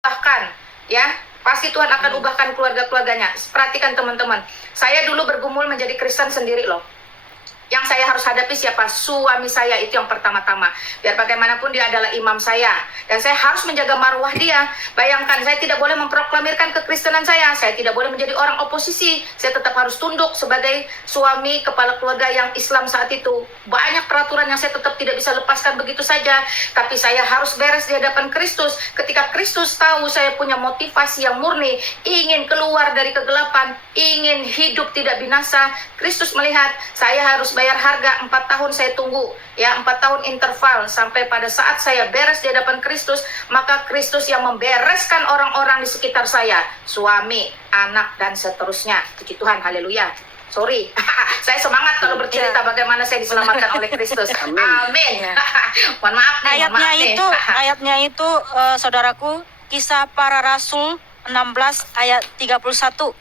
ubahkan, ya. Pasti Tuhan akan ubahkan keluarga-keluarganya. Perhatikan teman-teman, saya dulu bergumul menjadi Kristen sendiri loh. Yang saya harus hadapi siapa? Suami saya, itu yang pertama-tama. Biar bagaimanapun dia adalah imam saya. Dan saya harus menjaga marwah dia. Bayangkan, saya tidak boleh memproklamirkan kekristenan saya. Saya tidak boleh menjadi orang oposisi. Saya tetap harus tunduk sebagai suami kepala keluarga yang Islam saat itu. Banyak peraturan yang saya tetap tidak bisa lepaskan begitu saja. Tapi saya harus beres di hadapan Kristus. Ketika Kristus tahu saya punya motivasi yang murni, ingin keluar dari kegelapan, ingin hidup tidak binasa, Kristus melihat saya harus bayar harga. 4 tahun saya tunggu, ya, 4 tahun interval sampai pada saat saya beres di hadapan Kristus. Maka Kristus yang membereskan orang-orang di sekitar saya, suami, anak, dan seterusnya. Puji Tuhan, haleluya. Sorry, saya semangat kalau bercerita bagaimana saya diselamatkan oleh Kristus. Amin. Mohon maaf nih, ayatnya itu saudaraku, Kisah Para Rasul 16 ayat 31.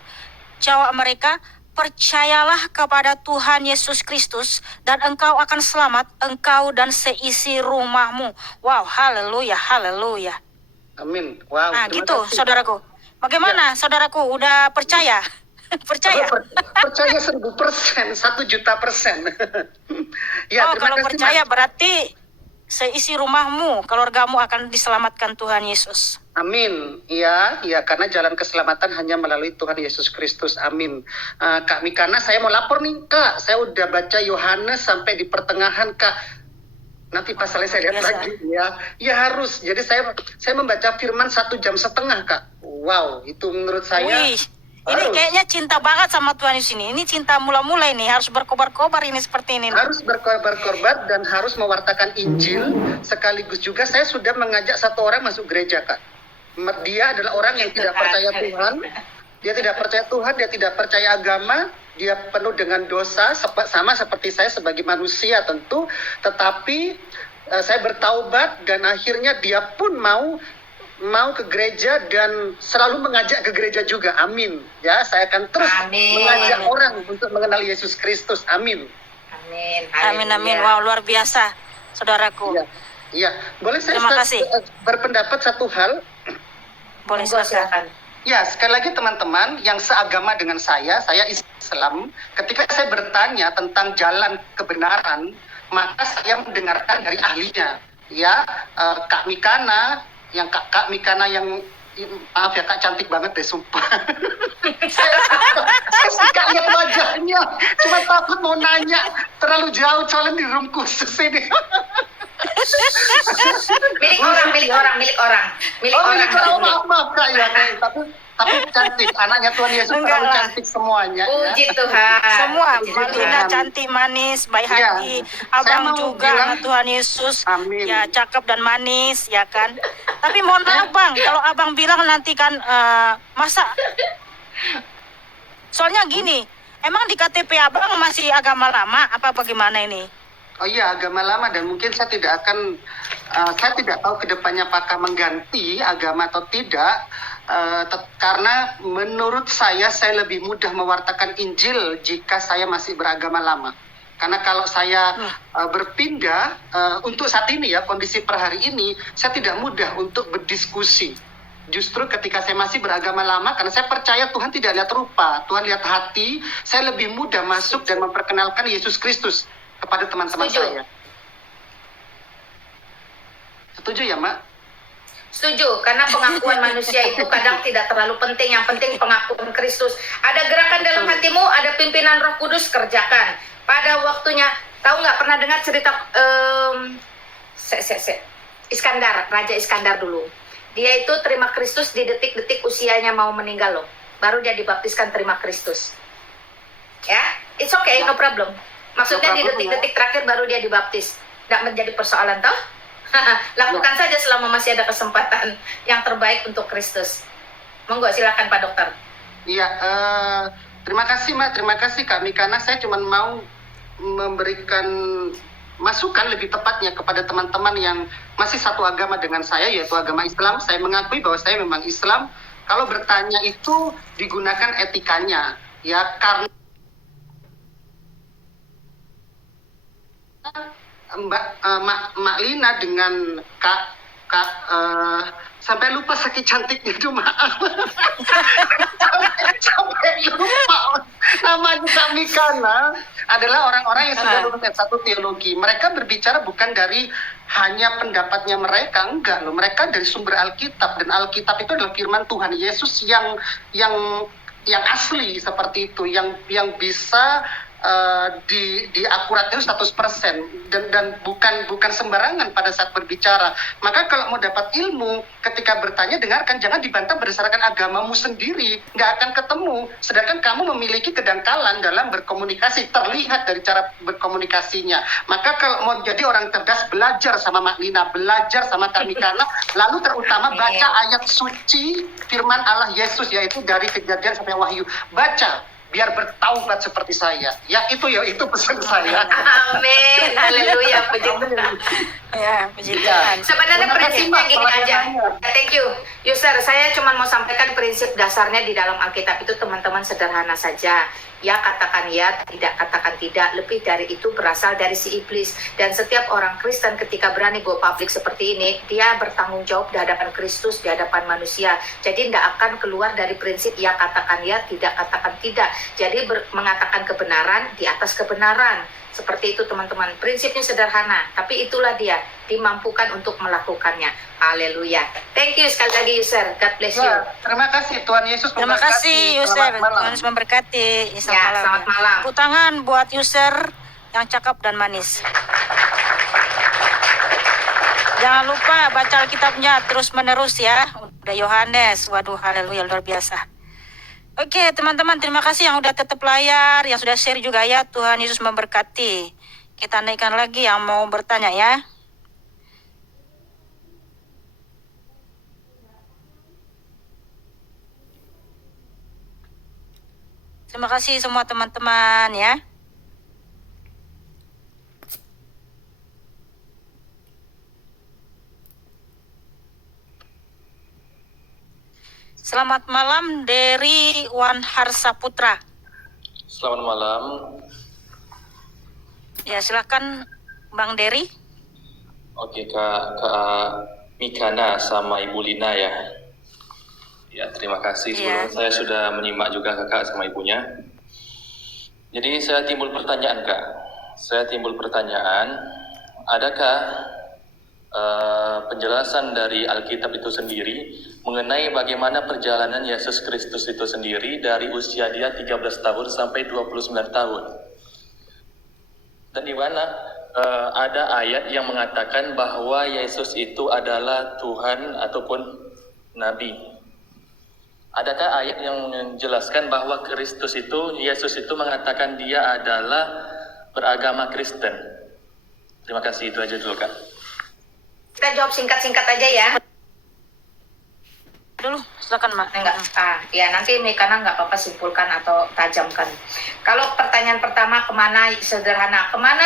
Jawab mereka, percayalah kepada Tuhan Yesus Kristus dan engkau akan selamat, engkau dan seisi rumahmu. Wow, haleluya, haleluya. Amin. Wow. Nah gitu kasih, saudaraku. Bagaimana ya, saudaraku, udah percaya? Percaya? Percaya 1000%, 1.000.000%. Ya, oh, kalau kasih, percaya berarti seisi rumahmu, keluargamu akan diselamatkan Tuhan Yesus. Amin. Iya, karena jalan keselamatan hanya melalui Tuhan Yesus Kristus. Amin. Kak Mikana, saya mau lapor nih, Kak. Saya udah baca Yohanes sampai di pertengahan, Kak. Nanti pasalnya saya lihat lagi, ya. Ya harus. Jadi saya membaca firman 1,5 jam, Kak. Wow, itu menurut saya. Wih, ini kayaknya cinta banget sama Tuhan Yesus ini. Ini cinta mula-mula ini, harus berkobar-kobar ini seperti ini. Harus berkobar-kobar dan harus mewartakan Injil. Sekaligus juga saya sudah mengajak satu orang masuk gereja, Kak. Dia adalah orang yang tidak percaya Tuhan. Dia tidak percaya Tuhan, dia tidak percaya agama. Dia penuh dengan dosa, sama seperti saya sebagai manusia tentu. Tetapi saya bertaubat dan akhirnya dia pun mau ke gereja dan selalu mengajak ke gereja juga. Amin. Ya, saya akan terus mengajak orang untuk mengenal Yesus Kristus. Amin. Amin. Amin. Wow, luar biasa, saudaraku. Iya. Boleh saya berpendapat satu hal? Boleh, silakan. Ya, sekali lagi teman-teman yang seagama dengan saya Islam, ketika saya bertanya tentang jalan kebenaran, maka saya mendengarkan dari ahlinya. Ya, Kak Mikana, Kak Mikana yang maaf ya Kak, cantik banget deh, sumpah. saya suka lihat wajahnya, cuma takut mau nanya, terlalu jauh soalnya di room khusus ini. milik orang. Maaf Kak ya, tapi cantik, anaknya Tuhan Yesus terlalu cantik semuanya. Puji Tuhan. Semua, Malina cantik, manis, baik hati. Abang juga anak Tuhan Yesus. Amin. Ya, cakep dan manis, ya kan. Tapi mohon maaf Bang, kalau Abang bilang nanti kan masa. Soalnya gini, emang di KTP Abang masih agama lama apa bagaimana ini? Oh iya, agama lama, dan mungkin saya tidak tahu kedepannya apakah mengganti agama atau tidak, karena menurut saya lebih mudah mewartakan Injil jika saya masih beragama lama. Karena kalau saya berpindah, untuk saat ini ya, kondisi per hari ini, saya tidak mudah untuk berdiskusi. Justru ketika saya masih beragama lama, karena saya percaya Tuhan tidak lihat rupa, Tuhan lihat hati, saya lebih mudah masuk dan memperkenalkan Yesus Kristus kepada teman-teman saya. Setuju ya, Mak? Setuju, karena pengakuan manusia itu kadang tidak terlalu penting. Yang penting pengakuan Kristus. Ada gerakan dalam hatimu, ada pimpinan Roh Kudus, kerjakan. Pada waktunya, tahu nggak, pernah dengar cerita Iskandar, Raja Iskandar dulu. Dia itu terima Kristus di detik-detik usianya mau meninggal loh. Baru dia dibaptiskan terima Kristus. Ya, it's okay, no problem. Maksudnya di detik-detik terakhir baru dia dibaptis. Tidak menjadi persoalan toh? Lakukan saja selama masih ada kesempatan yang terbaik untuk Kristus. Monggo, silakan Pak Dokter. Iya, terima kasih Mak, terima kasih Kak Mikana. Saya cuma mau memberikan masukan lebih tepatnya kepada teman-teman yang masih satu agama dengan saya, yaitu agama Islam. Saya mengakui bahwa saya memang Islam. Kalau bertanya itu digunakan etikanya, ya, karena Mbak Lina dengan Kak Kak, sampai lupa sakit cantiknya itu, maaf. sampai lupa. Namanya Kak Mikana adalah orang-orang yang sudah lulus S1 teologi. Mereka berbicara bukan dari hanya pendapatnya mereka, enggak loh. Mereka dari sumber Alkitab, dan Alkitab itu adalah firman Tuhan Yesus yang asli seperti itu, yang bisa diakuratkan 100%, dan bukan sembarangan pada saat berbicara. Maka kalau mau dapat ilmu, ketika bertanya dengarkan, jangan dibantah berdasarkan agamamu sendiri, nggak akan ketemu. Sedangkan kamu memiliki kedangkalan dalam berkomunikasi, terlihat dari cara berkomunikasinya. Maka kalau mau jadi orang cerdas, belajar sama Mak Lina, belajar sama Kak Mikana, lalu terutama baca ayat suci firman Allah Yesus, yaitu dari Kejadian sampai Wahyu. Baca biar bertaubat seperti saya. Ya itu pesan saya. Amin, haleluya, puji Tuhan. Ya, puji Tuhan. Sebenarnya Terima kasih, prinsipnya Mbak, gini kalau aja. ada Thank you, user. Saya cuma mau sampaikan prinsip dasarnya di dalam Alkitab itu, teman-teman, sederhana saja. Ya katakan ya, tidak katakan tidak. Lebih dari itu berasal dari si iblis. Dan setiap orang Kristen ketika berani go public seperti ini, dia bertanggung jawab di hadapan Kristus, di hadapan manusia. Jadi tidak akan keluar dari prinsip ya katakan ya, tidak katakan tidak. Jadi mengatakan kebenaran di atas kebenaran. Seperti itu, teman-teman. Prinsipnya sederhana, tapi itulah dia, dimampukan untuk melakukannya. Haleluya. Thank you sekali lagi, user. God bless you. Ya, terima kasih, Tuhan Yesus Terima memberkati. kasih user, Selamat malam. Tuhan Yesus memberkati. Selamat malam. Tepuk tangan buat user yang cakep dan manis. Jangan lupa baca Alkitabnya terus menerus ya. Udah Yohanes, waduh, haleluya, luar biasa. Oke teman-teman, terima kasih yang udah tetap layar, yang sudah share juga ya. Tuhan Yesus memberkati. Kita naikkan lagi yang mau bertanya ya. Terima kasih semua teman-teman ya. Selamat malam dari Wan Harsaputra. Selamat malam. Ya silakan Bang Dery. Oke, Kak Mikana sama Ibu Lina ya. Ya, terima kasih. Iya. Sebelumnya saya sudah menyimak juga Kakak sama Ibunya. Jadi saya timbul pertanyaan, Kak. Adakah penjelasan dari Alkitab itu sendiri mengenai bagaimana perjalanan Yesus Kristus itu sendiri dari usia dia 13 tahun sampai 29 tahun? Dan di mana ada ayat yang mengatakan bahwa Yesus itu adalah Tuhan ataupun Nabi. Adakah ayat yang menjelaskan bahwa Yesus itu mengatakan dia adalah beragama Kristen? Terima kasih, itu aja dulu, Kak. Kita jawab singkat-singkat aja ya. Dulu silakan Mak. Enggak, ya nanti Mikana nggak apa-apa simpulkan atau tajamkan. Kalau pertanyaan pertama kemana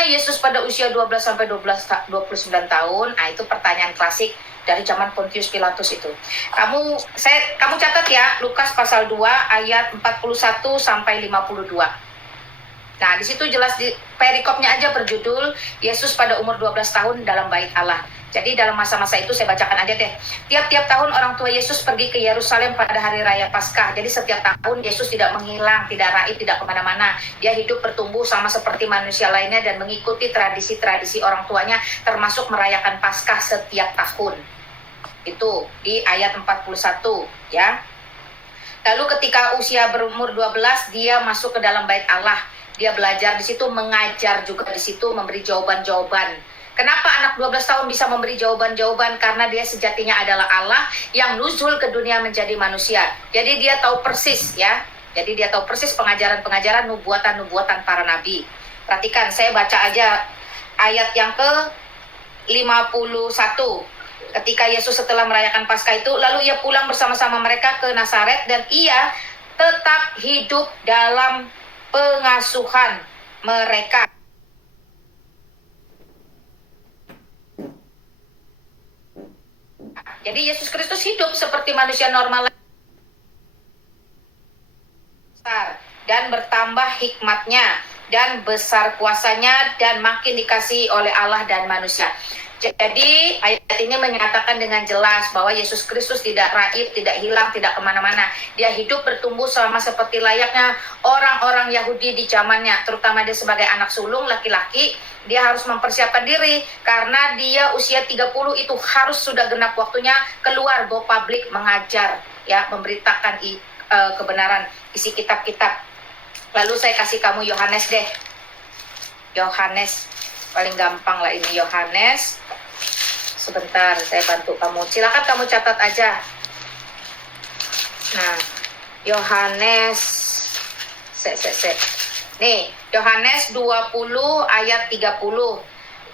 Yesus pada usia 12 sampai 29 tahun? Nah, itu pertanyaan klasik dari zaman Pontius Pilatus itu. Kamu catat ya, Lukas pasal 2 ayat 41 sampai 52. Nah, di situ jelas di perikopnya aja berjudul Yesus pada umur 12 tahun dalam bait Allah. Jadi dalam masa-masa itu saya bacakan aja deh. Tiap-tiap tahun orang tua Yesus pergi ke Yerusalem pada hari raya Paskah. Jadi setiap tahun Yesus tidak menghilang, tidak raib, tidak kemana-mana. Dia hidup bertumbuh sama seperti manusia lainnya dan mengikuti tradisi-tradisi orang tuanya, termasuk merayakan Paskah setiap tahun. Itu di ayat 41 ya. Lalu ketika usia berumur 12, dia masuk ke dalam bait Allah. Dia belajar di situ, mengajar juga di situ, memberi jawaban-jawaban. Kenapa anak 12 tahun bisa memberi jawaban-jawaban? Karena dia sejatinya adalah Allah yang nuzul ke dunia menjadi manusia. Jadi dia tahu persis ya. Jadi dia tahu persis pengajaran-pengajaran, nubuatan-nubuatan para nabi. Perhatikan, saya baca aja ayat yang ke 51. Ketika Yesus setelah merayakan Paskah itu, lalu ia pulang bersama-sama mereka ke Nazaret dan ia tetap hidup dalam pengasuhan mereka. Jadi Yesus Kristus hidup seperti manusia normal dan bertambah hikmatnya dan besar kuasanya dan makin dikasihi oleh Allah dan manusia. Jadi ayat ini menyatakan dengan jelas bahwa Yesus Kristus tidak raib, tidak hilang, tidak kemana-mana. Dia hidup bertumbuh sama seperti layaknya orang-orang Yahudi di zamannya, terutama dia sebagai anak sulung laki-laki. Dia harus mempersiapkan diri karena dia usia 30 itu harus sudah genap waktunya keluar go publik mengajar, ya, memberitakan kebenaran isi kitab-kitab. Lalu saya kasih kamu Yohanes deh. Yohanes paling gampang lah ini, Yohanes. Sebentar, saya bantu kamu. Silakan kamu catat aja. Nah, Yohanes Nih, Yohanes 20 ayat 30.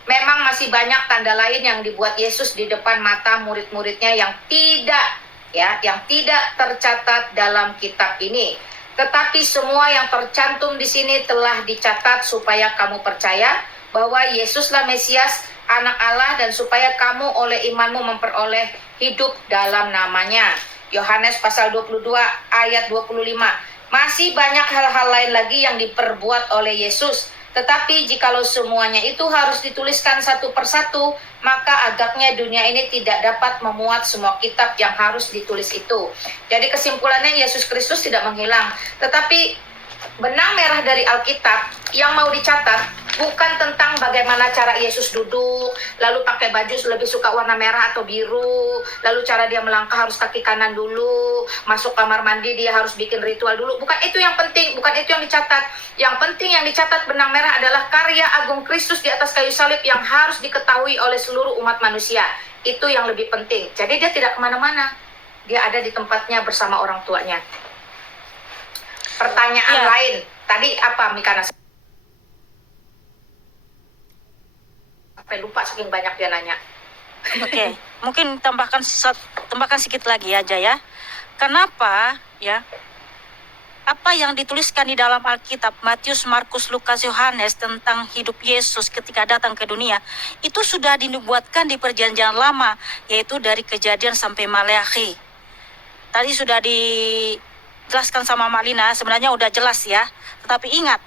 Memang masih banyak tanda lain yang dibuat Yesus di depan mata murid-muridnya yang tidak tercatat dalam kitab ini. Tetapi semua yang tercantum di sini telah dicatat supaya kamu percaya bahwa Yesuslah Mesias, Anak Allah, dan supaya kamu oleh imanmu memperoleh hidup dalam namanya. Yohanes pasal 22 ayat 25. Masih banyak hal-hal lain lagi yang diperbuat oleh Yesus. Tetapi jikalau semuanya itu harus dituliskan satu persatu, maka agaknya dunia ini tidak dapat memuat semua kitab yang harus ditulis itu. Jadi kesimpulannya Yesus Kristus tidak menghilang. Tetapi benang merah dari Alkitab yang mau dicatat bukan tentang bagaimana cara Yesus duduk, lalu pakai baju lebih suka warna merah atau biru, lalu cara dia melangkah harus kaki kanan dulu, masuk kamar mandi dia harus bikin ritual dulu. Bukan itu yang penting, bukan itu yang dicatat. Yang penting yang dicatat benang merah adalah karya agung Kristus di atas kayu salib yang harus diketahui oleh seluruh umat manusia. Itu yang lebih penting. Jadi dia tidak kemana-mana. Dia ada di tempatnya bersama orang tuanya. Pertanyaan lain, tadi apa Mikana? Sampai lupa saking banyak dia nanya. Oke, mungkin tambahkan sedikit lagi aja ya. Kenapa ya? Apa yang dituliskan di dalam Alkitab Matius, Markus, Lukas, Yohanes tentang hidup Yesus ketika datang ke dunia itu sudah dinubuatkan di Perjanjian Lama, yaitu dari Kejadian sampai Maleakhi. Tadi sudah dijelaskan sama Mak Lina, sebenarnya udah jelas ya. Tetapi ingat,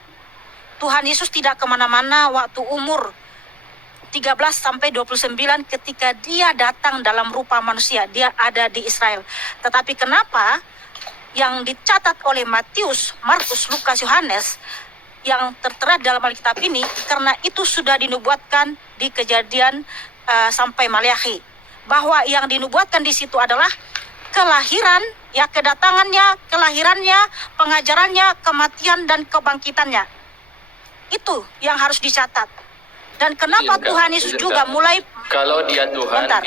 Tuhan Yesus tidak kemana-mana waktu umur 13 sampai 29 ketika dia datang dalam rupa manusia. Dia ada di Israel. Tetapi kenapa yang dicatat oleh Matius, Markus, Lukas, Yohanes yang tertera dalam Alkitab ini, karena itu sudah dinubuatkan di Kejadian sampai Maleakhi. Bahwa yang dinubuatkan di situ adalah kelahiran, ya, kedatangannya, kelahirannya, pengajarannya, kematian dan kebangkitannya. Itu yang harus dicatat. Dan kenapa Tuhan Yesus juga mulai, kalau dia Tuhan, bentar,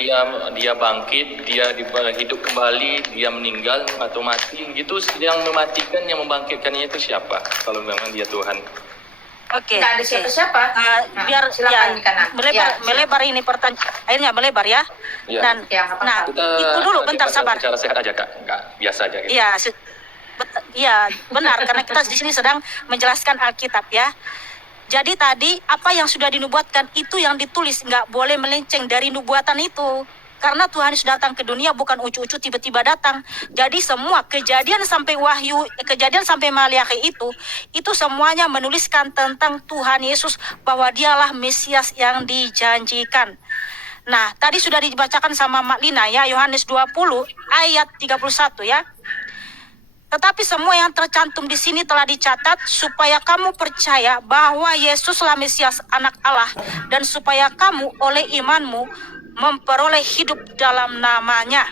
dia bangkit, dia hidup kembali, dia meninggal atau mati, gitu, yang mematikan, yang membangkitkannya itu siapa? Kalau memang dia Tuhan. Oke. Nggak ada siapa-siapa. Biar silakan, Mikana. melebar ini pertanyaan, akhirnya melebar ya. Ya. Dan apa-apa. itu dulu, bentar, sabar. Bicara sehat aja Kak, nggak biasa aja. Gitu. Iya, benar, karena kita di sini sedang menjelaskan Alkitab ya. Jadi tadi apa yang sudah dinubuatkan itu yang ditulis, nggak boleh melenceng dari nubuatan itu. Karena Tuhan Yesus datang ke dunia bukan ucu-ucu tiba-tiba datang. Jadi semua kejadian sampai Wahyu, kejadian sampai Maleakhi itu semuanya menuliskan tentang Tuhan Yesus bahwa dialah Mesias yang dijanjikan. Nah, tadi sudah dibacakan sama Mak Lina ya, Yohanes 20 ayat 31 ya. Tetapi semua yang tercantum di sini telah dicatat supaya kamu percaya bahwa Yesuslah Mesias, Anak Allah, dan supaya kamu oleh imanmu memperoleh hidup dalam namanya.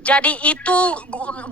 Jadi itu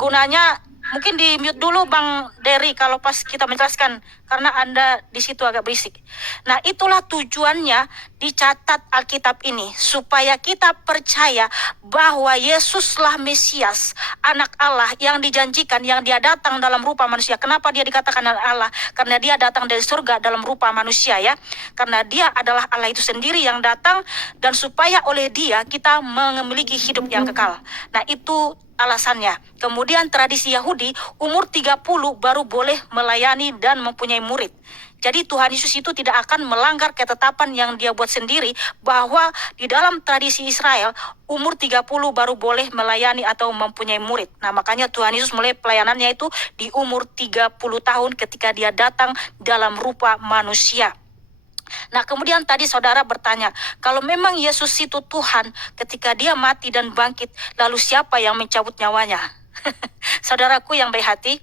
gunanya, mungkin di mute dulu Bang Dery kalau pas kita menjelaskan, karena Anda di situ agak berisik. Nah, itulah tujuannya dicatat Alkitab ini, supaya kita percaya bahwa Yesuslah Mesias, Anak Allah yang dijanjikan, yang dia datang dalam rupa manusia. Kenapa dia dikatakan anak Allah? Karena dia datang dari surga dalam rupa manusia ya. Karena dia adalah Allah itu sendiri yang datang, dan supaya oleh dia kita memiliki hidup yang kekal. Nah, itu alasannya. Kemudian tradisi Yahudi umur 30 baru boleh melayani dan mempunyai murid. Jadi Tuhan Yesus itu tidak akan melanggar ketetapan yang dia buat sendiri, bahwa di dalam tradisi Israel umur 30 baru boleh melayani atau mempunyai murid. Nah, makanya Tuhan Yesus mulai pelayanannya itu di umur 30 tahun ketika dia datang dalam rupa manusia. Nah, kemudian tadi saudara bertanya, kalau memang Yesus itu Tuhan, ketika dia mati dan bangkit, lalu siapa yang mencabut nyawanya? Saudaraku yang baik hati,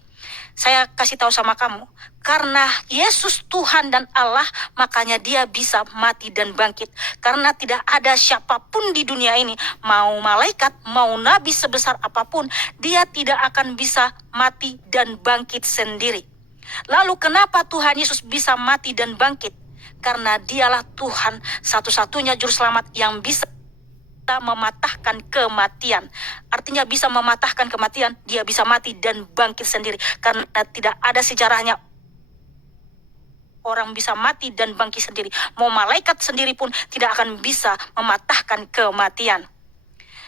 saya kasih tahu sama kamu, karena Yesus Tuhan dan Allah, makanya dia bisa mati dan bangkit. Karena tidak ada siapapun di dunia ini, mau malaikat, mau nabi sebesar apapun, dia tidak akan bisa mati dan bangkit sendiri. Lalu kenapa Tuhan Yesus bisa mati dan bangkit? Karena dialah Tuhan satu-satunya juru selamat yang bisa mematahkan kematian. Artinya bisa mematahkan kematian, dia bisa mati dan bangkit sendiri. Karena tidak ada sejarahnya orang bisa mati dan bangkit sendiri. Mau malaikat sendiri pun tidak akan bisa mematahkan kematian.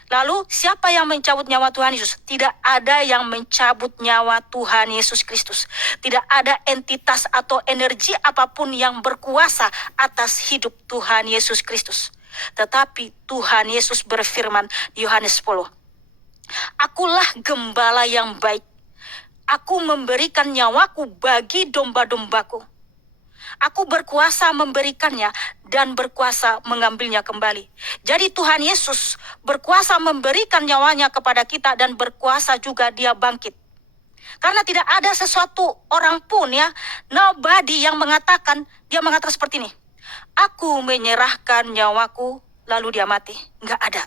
Lalu siapa yang mencabut nyawa Tuhan Yesus? Tidak ada yang mencabut nyawa Tuhan Yesus Kristus. Tidak ada entitas atau energi apapun yang berkuasa atas hidup Tuhan Yesus Kristus. Tetapi Tuhan Yesus berfirman di Yohanes 10. Akulah gembala yang baik. Aku memberikan nyawaku bagi domba-dombaku. Aku berkuasa memberikannya dan berkuasa mengambilnya kembali. Jadi Tuhan Yesus berkuasa memberikan nyawanya kepada kita dan berkuasa juga dia bangkit. Karena tidak ada sesuatu orang pun ya, nobody yang mengatakan, dia mengatakan seperti ini. Aku menyerahkan nyawaku lalu dia mati. Enggak ada.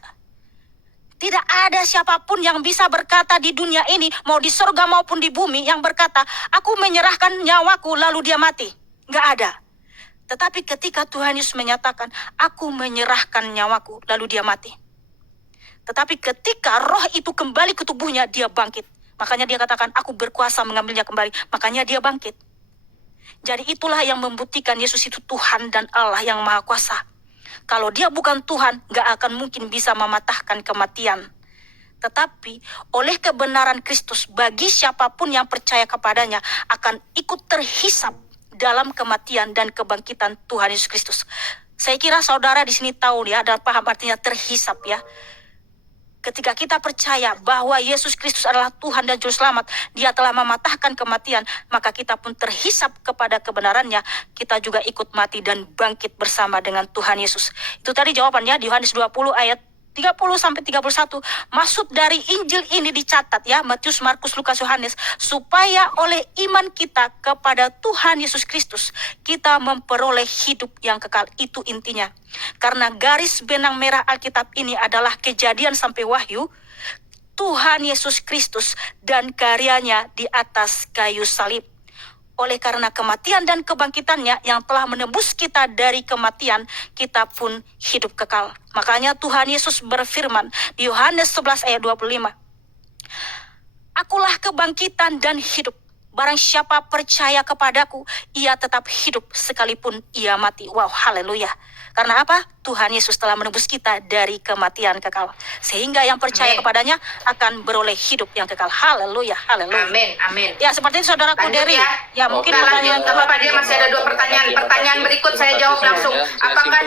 Tidak ada siapapun yang bisa berkata di dunia ini, mau di surga maupun di bumi, yang berkata, aku menyerahkan nyawaku lalu dia mati. Nggak ada. Tetapi ketika Tuhan Yesus menyatakan, aku menyerahkan nyawaku, lalu dia mati. Tetapi ketika roh itu kembali ke tubuhnya, dia bangkit. Makanya dia katakan, aku berkuasa mengambilnya kembali. Makanya dia bangkit. Jadi itulah yang membuktikan Yesus itu Tuhan dan Allah yang Maha Kuasa. Kalau dia bukan Tuhan, nggak akan mungkin bisa mematahkan kematian. Tetapi oleh kebenaran Kristus, bagi siapapun yang percaya kepadanya, akan ikut terhisap dalam kematian dan kebangkitan Tuhan Yesus Kristus. Saya kira saudara di sini tahu ya, dan paham artinya terhisap ya. Ketika kita percaya bahwa Yesus Kristus adalah Tuhan dan Juru Selamat, dia telah mematahkan kematian, maka kita pun terhisap kepada kebenarannya, kita juga ikut mati dan bangkit bersama dengan Tuhan Yesus. Itu tadi jawabannya di Yohanes 20 ayat 30-31. Maksud dari Injil ini dicatat ya, Matius, Markus, Lukas, Yohanes, supaya oleh iman kita kepada Tuhan Yesus Kristus, kita memperoleh hidup yang kekal. Itu intinya. Karena garis benang merah Alkitab ini adalah Kejadian sampai Wahyu, Tuhan Yesus Kristus dan karyanya di atas kayu salib. Oleh karena kematian dan kebangkitannya yang telah menebus kita dari kematian, kita pun hidup kekal. Makanya Tuhan Yesus berfirman di Yohanes 11 ayat 25. Akulah kebangkitan dan hidup. Barang siapa percaya kepadaku, ia tetap hidup sekalipun ia mati. Wow, haleluya. Karena apa? Tuhan Yesus telah menebus kita dari kematian kekal. Sehingga yang percaya kepadanya akan beroleh hidup yang kekal. Haleluya, haleluya. Amin, amin. Ya, seperti itu saudaraku Lanjut Dery. ya. Ya, mungkin Kita lanjut. pertanyaan Gak apa-apa, dia masih ada 2 pertanyaan. Pertanyaan berikut saya jawab langsung. Apakah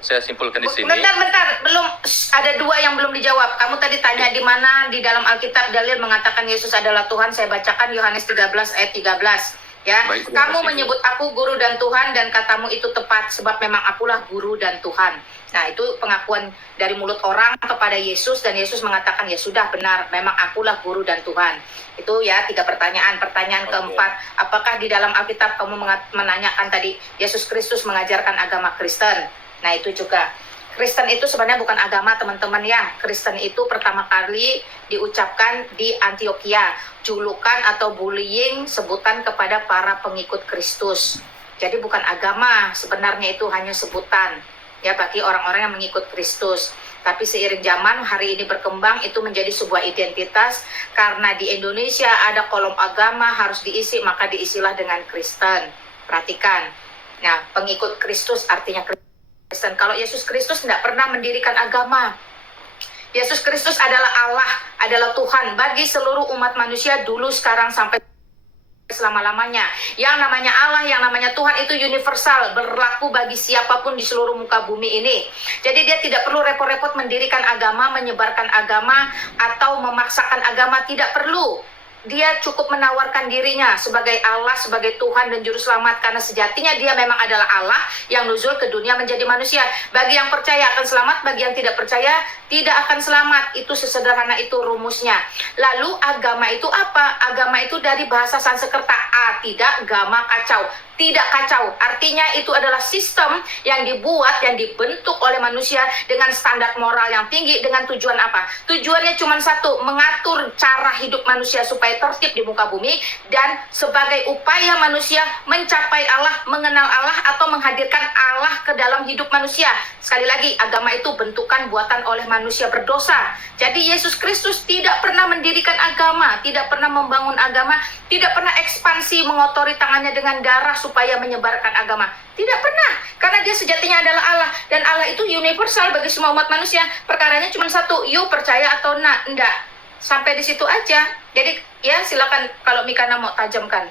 Saya simpulkan di sini. Bentar, belum ada 2 yang belum dijawab. Kamu tadi tanya di mana di dalam Alkitab dalil mengatakan Yesus adalah Tuhan. Saya bacakan Yohanes 13 ayat 13. Ya, Baik, terima kamu kasih, Bu. menyebut aku guru dan Tuhan, dan katamu itu tepat, sebab memang akulah guru dan Tuhan. Nah, itu pengakuan dari mulut orang kepada Yesus, dan Yesus mengatakan, ya sudah benar, memang akulah guru dan Tuhan. Itu ya 3 pertanyaan. Pertanyaan keempat, apakah di dalam Alkitab kamu menanyakan tadi, Yesus Kristus mengajarkan agama Kristen? Nah, itu juga. Kristen itu sebenarnya bukan agama, teman-teman ya. Kristen itu pertama kali diucapkan di Antioquia, julukan atau bullying sebutan kepada para pengikut Kristus. Jadi bukan agama, sebenarnya itu hanya sebutan ya bagi orang-orang yang mengikut Kristus. Tapi seiring zaman hari ini berkembang, itu menjadi sebuah identitas. Karena di Indonesia ada kolom agama harus diisi, maka diisilah dengan Kristen. Perhatikan. Nah, pengikut Kristus artinya Kristen. Kalau Yesus Kristus tidak pernah mendirikan agama. Yesus Kristus adalah Allah, adalah Tuhan bagi seluruh umat manusia dulu, sekarang, sampai selama-lamanya. Yang namanya Allah, yang namanya Tuhan itu universal, berlaku bagi siapapun di seluruh muka bumi ini. Jadi dia tidak perlu repot-repot mendirikan agama, menyebarkan agama, atau memaksakan agama, tidak perlu. dia cukup menawarkan dirinya sebagai Allah, sebagai Tuhan dan Juru Selamat, karena sejatinya dia memang adalah Allah yang nuzul ke dunia menjadi manusia. Bagi yang percaya akan selamat, bagi yang tidak percaya tidak akan selamat. Itu sesederhana itu rumusnya. Lalu agama itu apa? Agama itu dari bahasa Sanskerta, tidak gama kacau. Tidak kacau, artinya itu adalah sistem yang dibuat, yang dibentuk oleh manusia dengan standar moral yang tinggi. Dengan tujuan apa? Tujuannya cuma satu, mengatur cara hidup manusia supaya tertib di muka bumi, dan sebagai upaya manusia mencapai Allah, mengenal Allah, atau menghadirkan Allah ke dalam hidup manusia. Sekali lagi, agama itu bentukan buatan oleh manusia berdosa. Jadi Yesus Kristus tidak pernah mendirikan agama, tidak pernah membangun agama, tidak pernah ekspansi mengotori tangannya dengan darah supaya menyebarkan agama. Tidak pernah, karena dia sejatinya adalah Allah, dan Allah itu universal bagi semua umat manusia. Perkaranya cuma satu, you percaya atau enggak. Sampai di situ aja. Jadi ya silakan kalau Mikana mau tajamkan.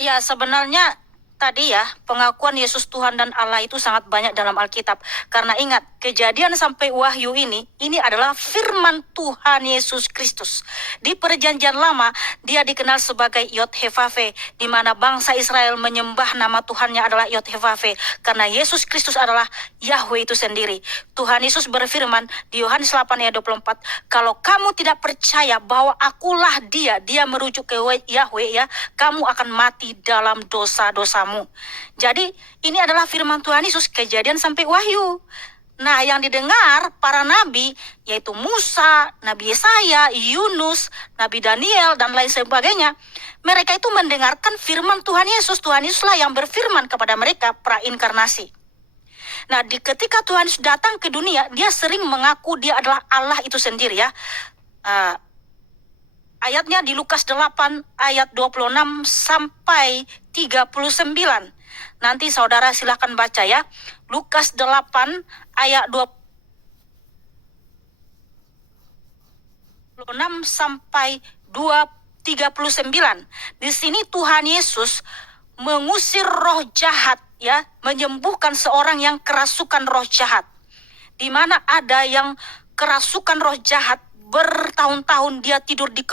Ya, sebenarnya tadi ya, pengakuan Yesus Tuhan dan Allah itu sangat banyak dalam Alkitab. Karena ingat, Kejadian sampai Wahyu ini adalah firman Tuhan Yesus Kristus. Di Perjanjian Lama, dia dikenal sebagai Yod-Heh-Vaveh, di mana bangsa Israel menyembah nama Tuhannya adalah Yod-Heh-Vaveh, karena Yesus Kristus adalah Yahweh itu sendiri. Tuhan Yesus berfirman di Yohanes 8 ayat 24, kalau kamu tidak percaya bahwa akulah dia merujuk ke Yahweh ya, kamu akan mati dalam dosa-dosamu. Jadi ini adalah firman Tuhan Yesus, Kejadian sampai Wahyu. Nah, yang didengar para nabi, yaitu Musa, Nabi Yesaya, Yunus, Nabi Daniel, dan lain sebagainya, mereka itu mendengarkan firman Tuhan Yesus. Tuhan Yesuslah yang berfirman kepada mereka, prainkarnasi. Nah, ketika Tuhan Yesus datang ke dunia, dia sering mengaku dia adalah Allah itu sendiri ya. Ayatnya di Lukas 8 ayat 26 sampai 39. Nanti saudara silahkan baca ya. Lukas 8 ayat 26 sampai 39. Di sini Tuhan Yesus mengusir roh jahat ya, menyembuhkan seorang yang kerasukan roh jahat. Di mana ada yang kerasukan roh jahat, bertahun-tahun dia tidur di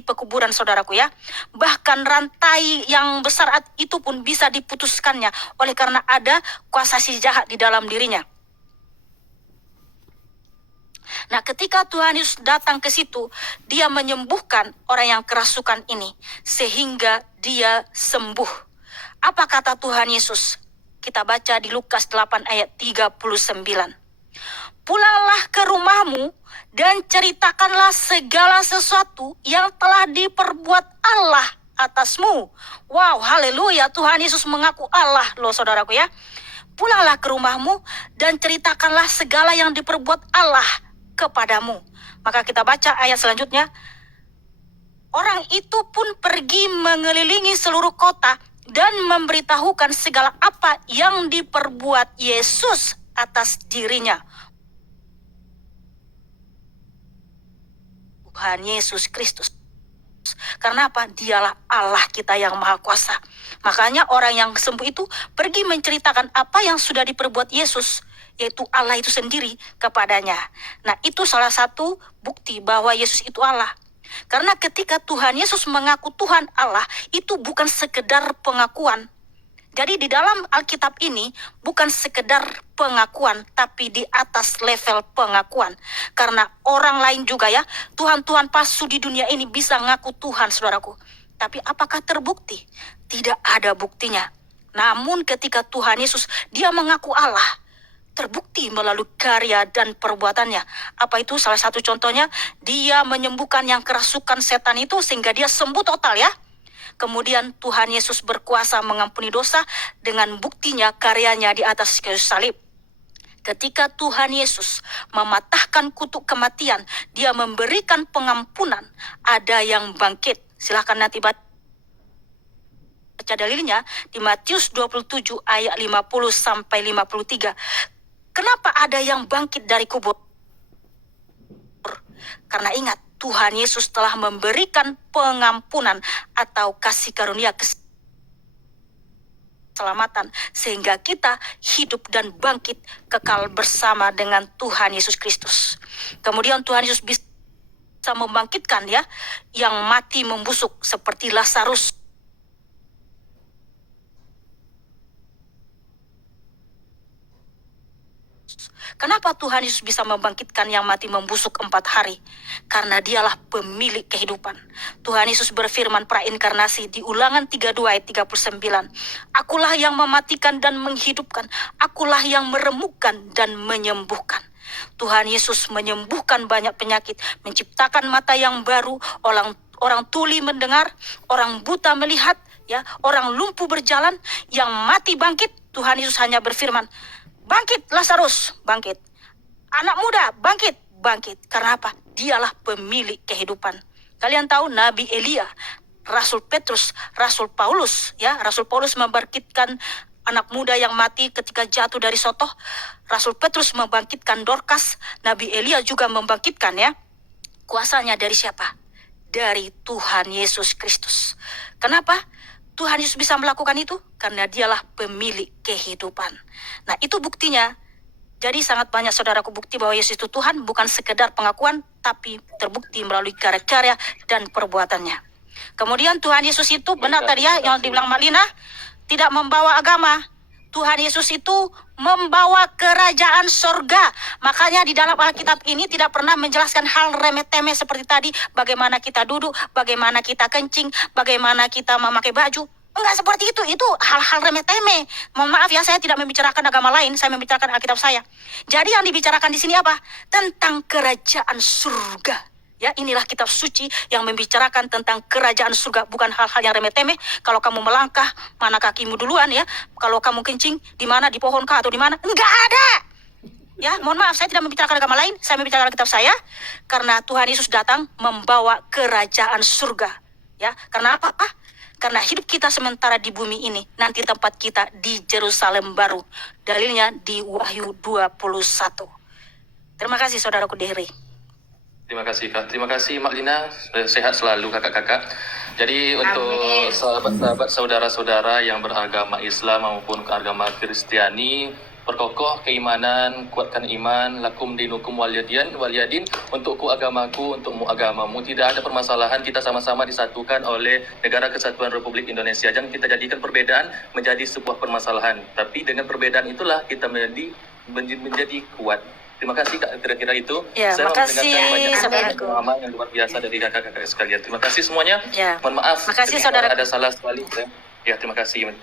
pekuburan, saudaraku ya. Bahkan rantai yang besar itu pun bisa diputuskannya oleh karena ada kuasa si jahat di dalam dirinya. Nah, ketika Tuhan Yesus datang ke situ, dia menyembuhkan orang yang kerasukan ini sehingga dia sembuh. Apa kata Tuhan Yesus? Kita baca di Lukas 8 ayat 39. Pulanglah ke rumahmu dan ceritakanlah segala sesuatu yang telah diperbuat Allah atasmu. Wow, haleluya, Tuhan Yesus mengaku Allah loh saudaraku ya. Pulanglah ke rumahmu dan ceritakanlah segala yang diperbuat Allah kepadamu. Maka kita baca ayat selanjutnya. Orang itu pun pergi mengelilingi seluruh kota dan memberitahukan segala apa yang diperbuat Yesus atas dirinya. Tuhan Yesus Kristus. Karena apa? Dialah Allah kita yang maha kuasa. Makanya orang yang sembuh itu pergi menceritakan apa yang sudah diperbuat Yesus, yaitu Allah itu sendiri kepadanya. Nah, itu salah satu bukti bahwa Yesus itu Allah. Karena ketika Tuhan Yesus mengaku Tuhan Allah, itu bukan sekedar pengakuan. Jadi di dalam Alkitab ini bukan sekedar pengakuan, tapi di atas level pengakuan. Karena orang lain juga ya, Tuhan-Tuhan palsu di dunia ini bisa ngaku Tuhan, saudaraku. Tapi apakah terbukti? Tidak ada buktinya. Namun ketika Tuhan Yesus, dia mengaku Allah, terbukti melalui karya dan perbuatannya. Apa itu? Salah satu contohnya, dia menyembuhkan yang kerasukan setan itu sehingga dia sembuh total ya. Kemudian Tuhan Yesus berkuasa mengampuni dosa dengan buktinya karyanya di atas kayu salib. Ketika Tuhan Yesus mematahkan kutuk kematian, dia memberikan pengampunan, ada yang bangkit. Silahkan nanti baca dalilnya di Matius 27 ayat 50 sampai 53. Kenapa ada yang bangkit dari kubur? Karena ingat, Tuhan Yesus telah memberikan pengampunan atau kasih karunia keselamatan sehingga kita hidup dan bangkit kekal bersama dengan Tuhan Yesus Kristus. Kemudian Tuhan Yesus bisa membangkitkan ya yang mati membusuk seperti Lazarus. Kenapa Tuhan Yesus bisa membangkitkan yang mati membusuk 4 hari? Karena dialah pemilik kehidupan. Tuhan Yesus berfirman prainkarnasi di Ulangan 32 ayat 39. Akulah yang mematikan dan menghidupkan. Akulah yang meremukkan dan menyembuhkan. Tuhan Yesus menyembuhkan banyak penyakit, menciptakan mata yang baru, orang tuli mendengar, orang buta melihat, ya, orang lumpuh berjalan, yang mati bangkit. Tuhan Yesus hanya berfirman, bangkit Lazarus, bangkit. Anak muda, bangkit, bangkit. Karena apa? Dialah pemilik kehidupan. Kalian tahu Nabi Elia, Rasul Petrus, Rasul Paulus, ya, Rasul Paulus membangkitkan anak muda yang mati ketika jatuh dari sotoh. Rasul Petrus membangkitkan Dorcas, Nabi Elia juga membangkitkan, ya. Kuasanya dari siapa? Dari Tuhan Yesus Kristus. Kenapa? Tuhan Yesus bisa melakukan itu karena dialah pemilik kehidupan. Nah, itu buktinya. Jadi sangat banyak saudaraku bukti bahwa Yesus itu Tuhan, bukan sekedar pengakuan, tapi terbukti melalui karya-karya dan perbuatannya. Kemudian Tuhan Yesus itu, benar tadi ya yang dibilang Malina, tidak membawa agama. Tuhan Yesus itu membawa kerajaan sorga. Makanya di dalam Alkitab ini tidak pernah menjelaskan hal remeh-temeh seperti tadi. Bagaimana kita duduk, bagaimana kita kencing, bagaimana kita memakai baju. Enggak seperti itu hal-hal remeh-temeh. Mohon maaf ya, saya tidak membicarakan agama lain, saya membicarakan Alkitab saya. Jadi yang dibicarakan di sini apa? Tentang kerajaan surga. Ya, inilah kitab suci yang membicarakan tentang kerajaan surga, bukan hal-hal yang remeh-temeh. Kalau kamu melangkah, mana kakimu duluan, ya. Kalau kamu kencing, di mana, di pohon kah atau di mana? Enggak ada. Ya, mohon maaf, saya tidak membicarakan agama lain, saya membicarakan kitab saya, karena Tuhan Yesus datang membawa kerajaan surga. Ya, karena apa? Karena hidup kita sementara di bumi ini, nanti tempat kita di Yerusalem baru. Dalilnya di Wahyu 21. Terima kasih saudaraku Dehri. Terima kasih Kak. Terima kasih Mak Lina. Sehat selalu kakak-kakak. Jadi untuk sahabat-sahabat saudara-saudara yang beragama Islam maupun agama Kristiani, perkokoh keimanan, kuatkan iman, lakum dinukum waliyadin, untukku agamaku, untukmu agamamu. Tidak ada permasalahan, kita sama-sama disatukan oleh Negara Kesatuan Republik Indonesia. Jangan kita jadikan perbedaan menjadi sebuah permasalahan. Tapi dengan perbedaan itulah kita menjadi kuat. Terima kasih Kak, kira-kira itu. Ya, saya makasih, mendengarkan banyak saudaraku. pengalaman yang luar biasa dari kakak-kakak sekalian. Terima kasih semuanya. Ya. Mohon maaf Makasih, ketika saudaraku. ada salah sekali. Ya, terima kasih. Gak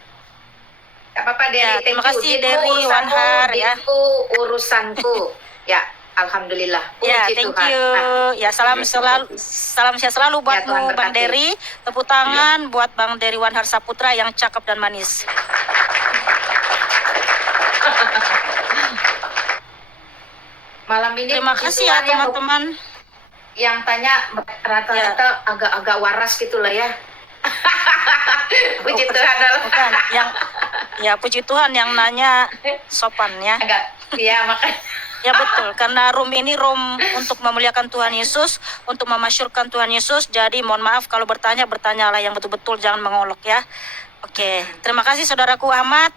apa-apa Deri, Ya, terima kasih Deri, Wanhar, ya. Itu urusanku. Ya, alhamdulillah. Ya, Puji thank Tuhan. you. Nah, Ya, salam sehat selalu Ya, Tuhan buatmu Bang berkati. Deri. Tepuk tangan buat Bang Deri Wanhar Saputra yang cakep dan manis. malam ini Terima puji kasih Tuhan ya teman-teman. Yang tanya rata-rata agak-agak waras gitulah ya. Puji Tuhan dalam Bukan, yang ya puji Tuhan yang nanya sopan ya. agak ya makanya Ya betul, karena room ini room untuk memuliakan Tuhan Yesus, untuk memasyurkan Tuhan Yesus. Jadi mohon maaf kalau bertanyalah yang betul-betul, jangan mengolok ya. Oke, terima kasih saudaraku Ahmad.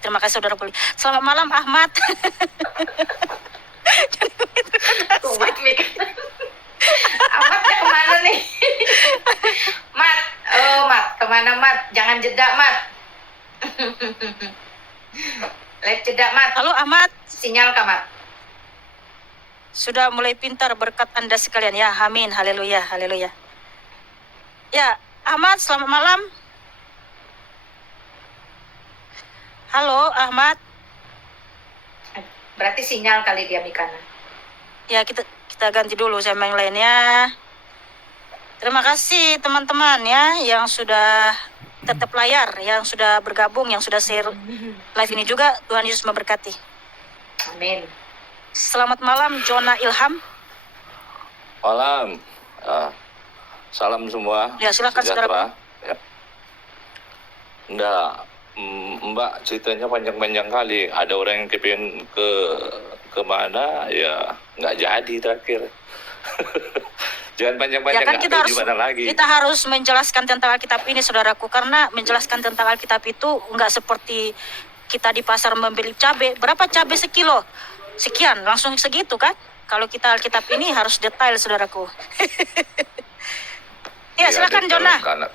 Terima kasih saudaraku. Selamat malam Ahmad. kuat mikir. Amatnya kemana nih? Mat, Mat, kemana Mat? Jangan jeda Mat. Lihat jeda Mat. Halo Ahmad, Sinyal kah Mat? sudah mulai pintar berkat Anda sekalian ya. Amin, haleluya, haleluya. Ya, Ahmad, selamat malam. Halo Ahmad. Berarti sinyal kali dia Mikana. Ya, kita ganti dulu sama yang lainnya. Terima kasih teman-teman ya yang sudah tetap layar, yang sudah bergabung, yang sudah share live ini juga. Tuhan Yesus memberkati. Amin. Selamat malam Jona Ilham. Malam, salam semua. Ya, silakan, sejahtera. Ya. Enggak, Mbak ceritanya panjang-panjang kali. Ada orang yang kepingin ke mana, ya nggak jadi terakhir. Jangan Ya panjang-panjang, kan lagi. kita harus menjelaskan tentang Alkitab ini saudaraku, karena menjelaskan tentang Alkitab itu nggak seperti kita di pasar membeli cabai. Berapa cabai sekilo? Sekian, langsung segitu kan? Kalau kita Alkitab ini harus detail, saudaraku. Ya, Ya, silakan detail Jonah. anak.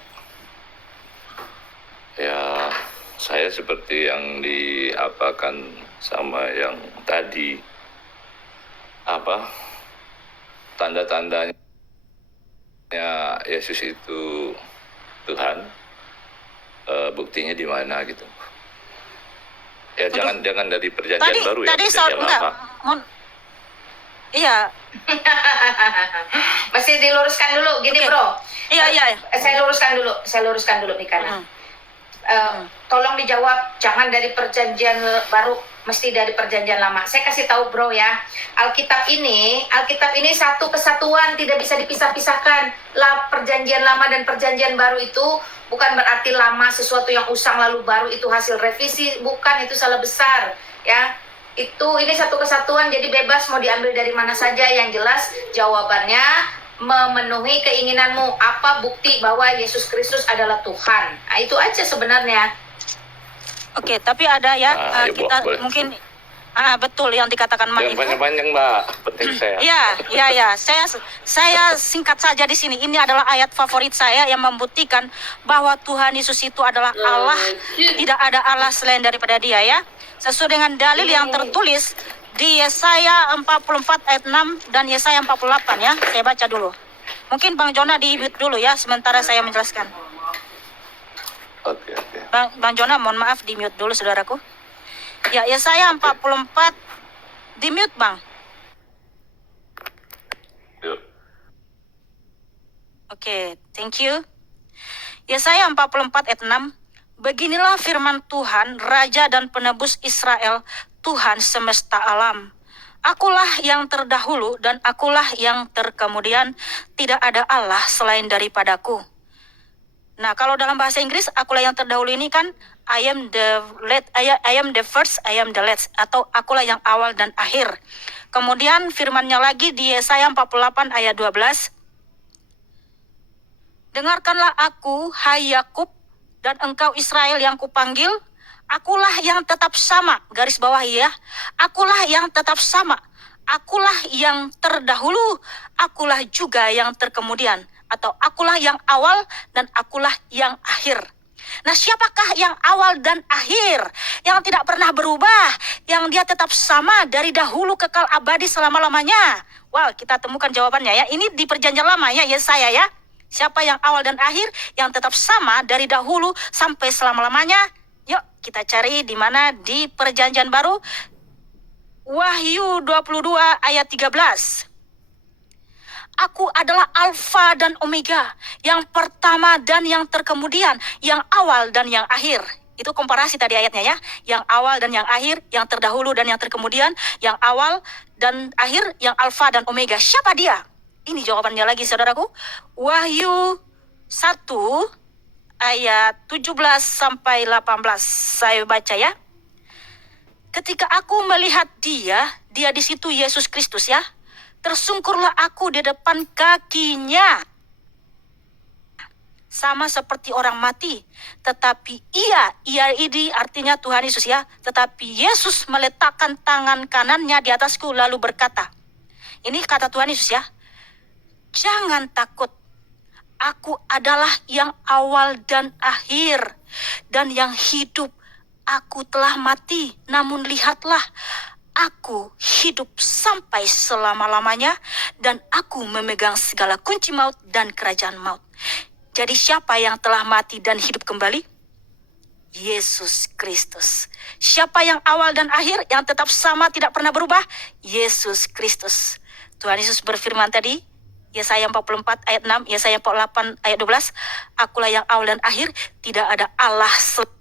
Ya, saya seperti yang diapakan sama yang tadi, apa tanda-tandanya Yesus itu Tuhan, buktinya di mana gitu. Ya Aduh. jangan dari perjanjian Tadi baru ya, tadi perjanjian enggak. lama. Iya, Masih diluruskan dulu, gini Oke. bro. iya. Saya luruskan dulu Mikana. Tolong dijawab, jangan dari perjanjian baru, mesti dari perjanjian lama. Saya kasih tahu bro ya, Alkitab ini satu kesatuan, tidak bisa dipisah-pisahkan. Perjanjian lama dan perjanjian baru itu bukan berarti lama sesuatu yang usang lalu baru itu hasil revisi, bukan, itu salah besar ya. Ini satu kesatuan, jadi bebas mau diambil dari mana saja. Yang jelas jawabannya memenuhi keinginanmu. Apa bukti bahwa Yesus Kristus adalah Tuhan? Nah, itu aja sebenarnya. Oke, tapi ada ya, Ah, ya, kita boleh. mungkin betul yang dikatakan Mak Jangan itu. panjang-panjang Mbak, penting saya. Iya. Saya singkat saja di sini. Ini adalah ayat favorit saya yang membuktikan bahwa Tuhan Yesus itu adalah Allah. Tidak ada Allah selain daripada Dia ya. Sesuai dengan dalil yang tertulis di Yesaya 44 ayat 6 dan Yesaya 48 ya. Saya baca dulu. Mungkin Bang Jonah di-mute dulu ya, sementara saya menjelaskan. Oke. Bang Jonah, mohon maaf di-mute dulu saudaraku. Ya, Yesaya 44 di-mute Bang. Yuk. Oke, thank you. Yesaya 44 ayat 6. Beginilah firman Tuhan, Raja dan Penebus Israel, Tuhan semesta alam. Akulah yang terdahulu dan akulah yang terkemudian, tidak ada Allah selain daripadaku. Nah, kalau dalam bahasa Inggris, akulah yang terdahulu ini kan I am the first, I am the last, atau akulah yang awal dan akhir. Kemudian firmannya lagi di Yesaya 48 ayat 12. Dengarkanlah aku, hai Yakub, dan engkau Israel yang kupanggil, akulah yang tetap sama, garis bawah ya, akulah yang tetap sama, akulah yang terdahulu, akulah juga yang terkemudian, atau akulah yang awal dan akulah yang akhir. Nah, siapakah yang awal dan akhir, yang tidak pernah berubah, yang dia tetap sama dari dahulu kekal abadi selama-lamanya? Wow, kita temukan jawabannya ya, ini di perjanjian lama ya, Yesaya ya. Siapa yang awal dan akhir, yang tetap sama dari dahulu sampai selama-lamanya? Yuk kita cari di mana di perjanjian baru. Wahyu 22 ayat 13. Aku adalah Alfa dan Omega, yang pertama dan yang terkemudian, yang awal dan yang akhir. Itu komparasi tadi ayatnya ya. Yang awal dan yang akhir, yang terdahulu dan yang terkemudian, yang awal dan akhir, yang Alfa dan Omega. Siapa dia? Ini jawabannya lagi saudaraku. Wahyu 1 ayat 17 sampai 18. Saya baca ya. Ketika aku melihat dia di situ Yesus Kristus ya. Tersungkurlah aku di depan kakinya. Sama seperti orang mati. Tetapi ia ini artinya Tuhan Yesus ya. Tetapi Yesus meletakkan tangan kanannya di atasku lalu berkata. Ini kata Tuhan Yesus ya. Jangan takut, aku adalah yang awal dan akhir, dan yang hidup. Aku telah mati, namun lihatlah, aku hidup sampai selama-lamanya, dan aku memegang segala kunci maut dan kerajaan maut. Jadi siapa yang telah mati dan hidup kembali? Yesus Kristus. Siapa yang awal dan akhir, yang tetap sama, tidak pernah berubah? Yesus Kristus. Tuhan Yesus berfirman tadi, Yesaya 44 ayat 6, Yesaya 48 ayat 12, akulah yang awal dan akhir, tidak ada Allah selain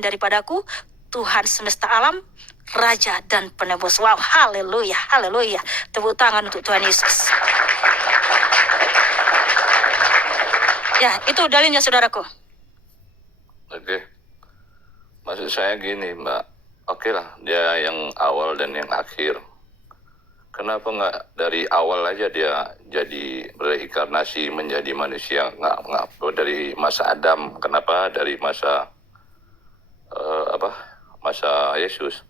daripadaku, Tuhan semesta alam, Raja dan Penebus. Wow, haleluya, haleluya. Tepuk tangan untuk Tuhan Yesus. Ya, itu dalilnya saudaraku. Oke. Maksud saya gini Mbak, oke lah dia yang awal dan yang akhir. Kenapa nggak dari awal aja dia jadi berinkarnasi menjadi manusia? Nggak dari masa Adam, kenapa dari masa masa Yesus?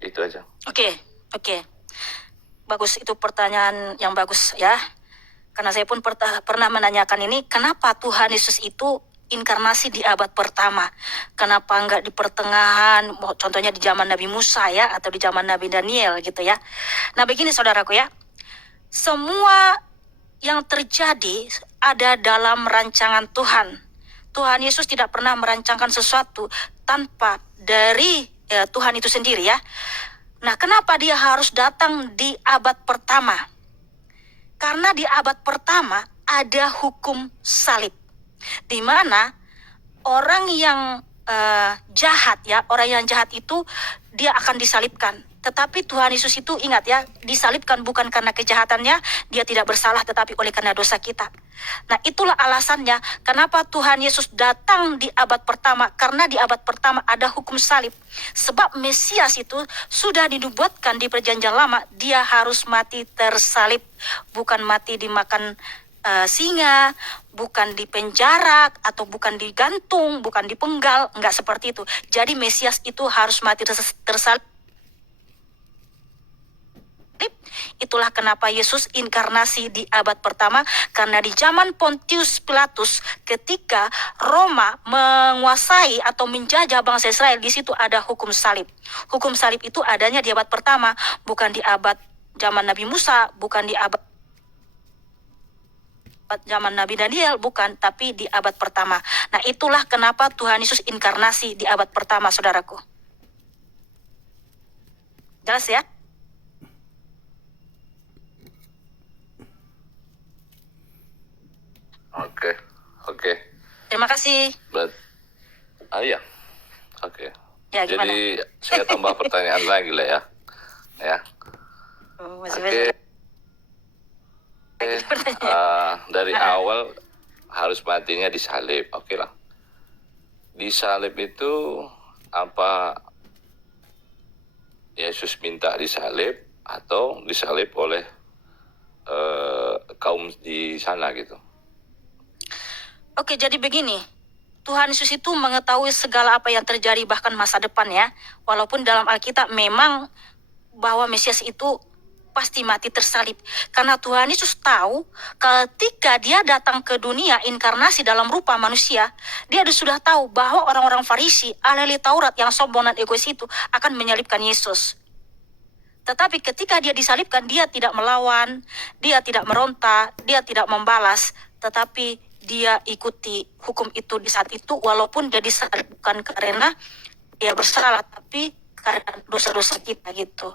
Itu aja. Oke. Bagus, itu pertanyaan yang bagus ya. Karena saya pun pernah menanyakan ini, kenapa Tuhan Yesus itu inkarnasi di abad pertama? Kenapa enggak di pertengahan, contohnya di zaman Nabi Musa ya, atau di zaman Nabi Daniel gitu ya. Nah begini saudaraku ya, semua yang terjadi ada dalam rancangan Tuhan. Tuhan Yesus tidak pernah merancangkan sesuatu tanpa dari Tuhan itu sendiri ya. Nah, kenapa dia harus datang di abad pertama? Karena di abad pertama ada hukum salib, di mana orang yang jahat ya, orang yang jahat itu dia akan disalibkan. Tetapi Tuhan Yesus itu ingat ya, disalibkan bukan karena kejahatannya, dia tidak bersalah, tetapi oleh karena dosa kita. Nah itulah alasannya kenapa Tuhan Yesus datang di abad pertama, karena di abad pertama ada hukum salib. Sebab Mesias itu sudah dinubuatkan di perjanjian lama, dia harus mati tersalib, bukan mati dimakan singa, bukan di penjara, atau bukan digantung, bukan dipenggal, enggak seperti itu. Jadi Mesias itu harus mati tersalib. Itulah kenapa Yesus inkarnasi di abad pertama, karena di zaman Pontius Pilatus ketika Roma menguasai atau menjajah bangsa Israel, di situ ada hukum salib. Hukum salib itu adanya di abad pertama, bukan di abad zaman Nabi Musa, bukan di abad zaman Nabi Daniel, bukan, tapi di abad pertama. Nah itulah kenapa Tuhan Yesus inkarnasi di abad pertama, saudaraku. Jelas ya? Oke. Terima kasih. Iya. Oke. Ya, gimana? Jadi saya tambah pertanyaan lagi lah ya. Ya. Masih Oke. Dari awal harus matinya disalib. Oke lah. Disalib itu apa Yesus minta disalib atau disalib oleh kaum di sana gitu? Oke, jadi begini. Tuhan Yesus itu mengetahui segala apa yang terjadi bahkan masa depan ya. Walaupun dalam Alkitab memang bahwa Mesias itu pasti mati tersalib. Karena Tuhan Yesus tahu ketika dia datang ke dunia inkarnasi dalam rupa manusia, dia sudah tahu bahwa orang-orang Farisi, ahli Taurat yang sombong dan egois itu akan menyalibkan Yesus. Tetapi ketika dia disalibkan, dia tidak melawan, dia tidak meronta, dia tidak membalas, tetapi dia ikuti hukum itu di saat itu, walaupun dia disalib bukan karena dia bersalah, tapi karena dosa-dosa kita gitu.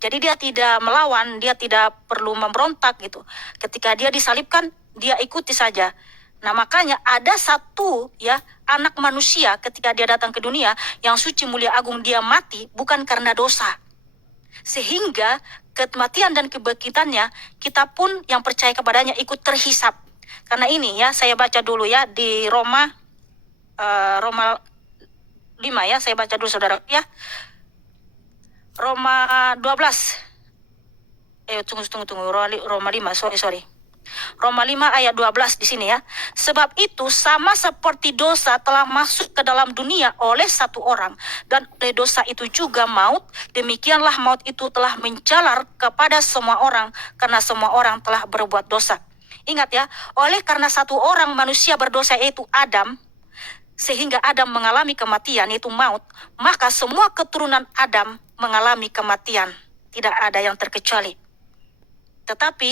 Jadi dia tidak melawan, dia tidak perlu memberontak gitu. Ketika dia disalibkan, dia ikuti saja. Nah makanya ada satu ya anak manusia ketika dia datang ke dunia yang suci mulia agung, dia mati bukan karena dosa. Sehingga kematian dan kebangkitannya kita pun yang percaya kepadanya ikut terhisap. Karena ini ya saya baca dulu ya di Roma 5 ya, saya baca dulu saudara ya. Roma 12. Tunggu. Roma 5, sorry. Roma 5 ayat 12 di sini ya. Sebab itu sama seperti dosa telah masuk ke dalam dunia oleh satu orang, dan oleh dosa itu juga maut, demikianlah maut itu telah menjalar kepada semua orang, karena semua orang telah berbuat dosa. Ingat ya, oleh karena satu orang manusia berdosa yaitu Adam, sehingga Adam mengalami kematian yaitu maut, maka semua keturunan Adam mengalami kematian. Tidak ada yang terkecuali. Tetapi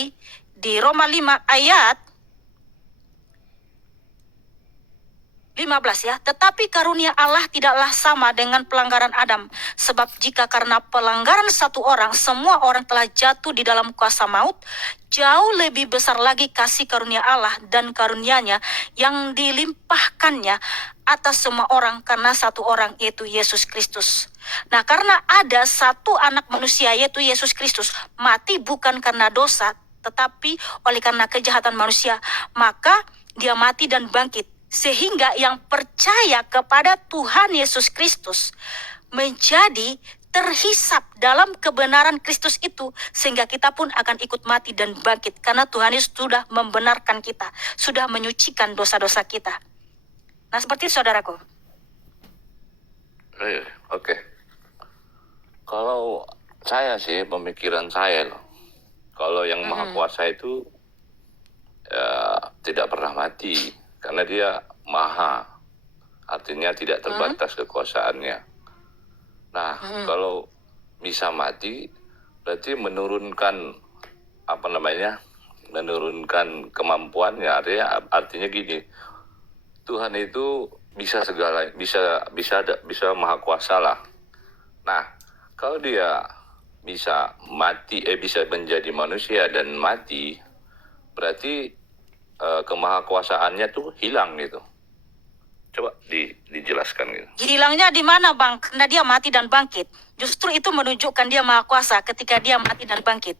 di Roma 5 ayat 15 ya, tetapi karunia Allah tidaklah sama dengan pelanggaran Adam. Sebab jika karena pelanggaran satu orang, semua orang telah jatuh di dalam kuasa maut, jauh lebih besar lagi kasih karunia Allah dan karunia-Nya yang dilimpahkannya atas semua orang karena satu orang, yaitu Yesus Kristus. Nah karena ada satu anak manusia yaitu Yesus Kristus mati bukan karena dosa, tetapi oleh karena kejahatan manusia, maka dia mati dan bangkit. Sehingga yang percaya kepada Tuhan Yesus Kristus menjadi terhisap dalam kebenaran Kristus itu, sehingga kita pun akan ikut mati dan bangkit. Karena Tuhan Yesus sudah membenarkan kita, sudah menyucikan dosa-dosa kita. Nah seperti itu saudaraku. Oke. Kalau saya sih, pemikiran saya loh, kalau yang Maha Kuasa itu ya, tidak pernah mati, karena dia maha, artinya tidak terbatas kekuasaannya. Nah, kalau bisa mati, berarti menurunkan menurunkan kemampuannya. Artinya gini, Tuhan itu bisa segala, bisa maha kuasa lah. Nah, kalau dia bisa mati, bisa menjadi manusia dan mati, berarti kemahakuasaannya tuh hilang gitu. Coba dijelaskan gitu. Hilangnya di mana, Bang? Karena dia mati dan bangkit. Justru itu menunjukkan dia maha kuasa ketika dia mati dan bangkit.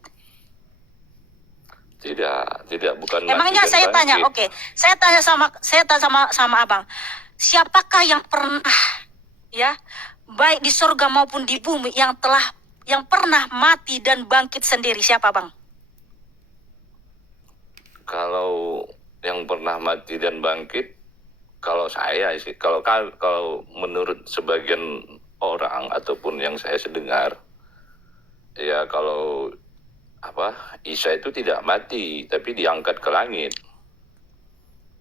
Tidak, bukan Emangnya mati dan saya bangkit. tanya, oke. Saya tanya sama Abang. Siapakah yang pernah ya, baik di surga maupun di bumi yang pernah mati dan bangkit sendiri? Siapa, Bang? Kalau yang pernah mati dan bangkit, kalau saya sih, kalau menurut sebagian orang ataupun yang saya dengar, ya kalau Isa itu tidak mati, tapi diangkat ke langit.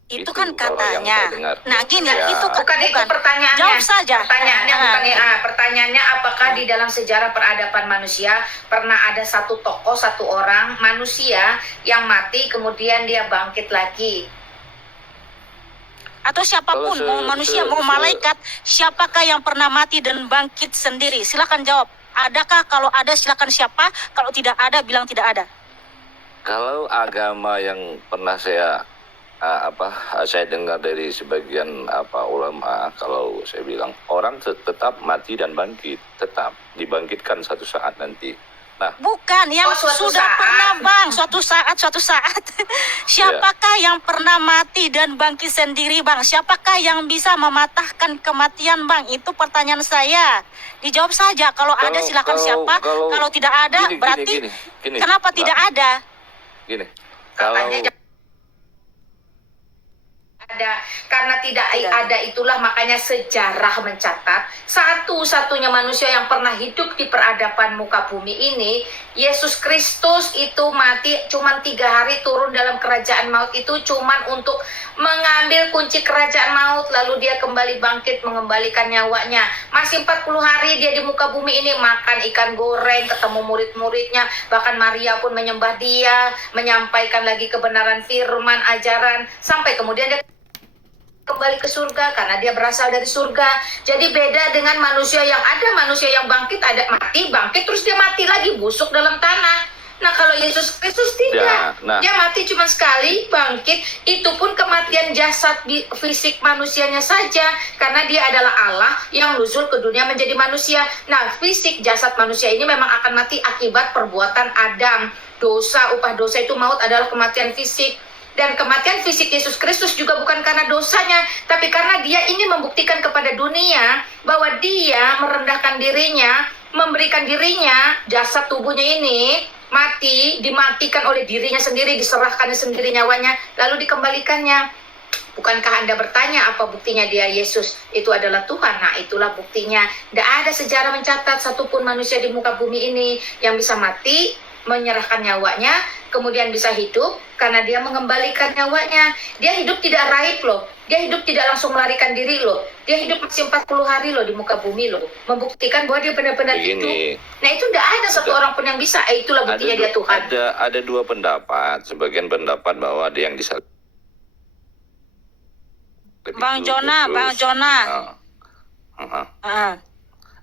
Itu kan kalau yang katanya. saya dengar. Nah, gini, Ya. itu Bukan itu pertanyaannya. Jawab saja. Pertanyaannya apakah di dalam sejarah peradaban manusia pernah ada satu tokoh, satu orang manusia yang mati kemudian dia bangkit lagi? Atau siapapun, mau manusia, mau malaikat, siapakah yang pernah mati dan bangkit sendiri? Silakan jawab. Adakah? Kalau ada silakan siapa, kalau tidak ada bilang tidak ada. Kalau agama yang pernah saya dengar dari sebagian ulama, kalau saya bilang orang tetap mati dan bangkit, tetap dibangkitkan suatu saat nanti. Nah, bukan yang suatu sudah saat. pernah, Bang, suatu saat. Siapakah yang pernah mati dan bangkit sendiri, Bang? Siapakah yang bisa mematahkan kematian, Bang? Itu pertanyaan saya. Dijawab saja. Kalau ada silakan siapa. Kalau tidak ada berarti gini, kenapa tidak ada? Gini, kalau Ada, karena tidak ada itulah makanya sejarah mencatat satu-satunya manusia yang pernah hidup di peradaban muka bumi ini, Yesus Kristus itu mati cuman 3 hari, turun dalam kerajaan maut itu cuman untuk mengambil kunci kerajaan maut, lalu dia kembali bangkit mengembalikan nyawanya. Masih 40 hari dia di muka bumi ini makan ikan goreng, ketemu murid-muridnya, bahkan Maria pun menyembah dia, menyampaikan lagi kebenaran firman, ajaran, sampai kemudian dia kembali ke surga karena dia berasal dari surga. Jadi beda dengan manusia yang ada, manusia yang bangkit, ada mati, bangkit, terus dia mati lagi, busuk dalam tanah. Nah, kalau Yesus Kristus tidak, dia mati cuma sekali, bangkit, itu pun kematian jasad fisik manusianya saja, karena dia adalah Allah yang nuzul ke dunia menjadi manusia. Nah, fisik jasad manusia ini memang akan mati akibat perbuatan Adam. Dosa, upah dosa itu maut, adalah kematian fisik. Dan kematian fisik Yesus Kristus juga bukan karena dosanya, tapi karena dia ingin membuktikan kepada dunia bahwa dia merendahkan dirinya, memberikan dirinya, jasad tubuhnya ini mati, dimatikan oleh dirinya sendiri, diserahkannya sendiri nyawanya, lalu dikembalikannya. Bukankah Anda bertanya apa buktinya dia Yesus itu adalah Tuhan? Nah, itulah buktinya. Tidak ada sejarah mencatat satupun manusia di muka bumi ini yang bisa mati, menyerahkan nyawanya, kemudian bisa hidup karena dia mengembalikan nyawanya. Dia hidup tidak raib loh. Dia hidup tidak langsung melarikan diri loh. Dia hidup masih 40 hari loh di muka bumi loh. Membuktikan bahwa dia benar-benar hidup. Nah, itu tidak ada satu orang pun yang bisa. Itulah buktinya dia Tuhan. Ada 2 pendapat. Sebagian pendapat bahwa dia yang disalib. Bang Jona.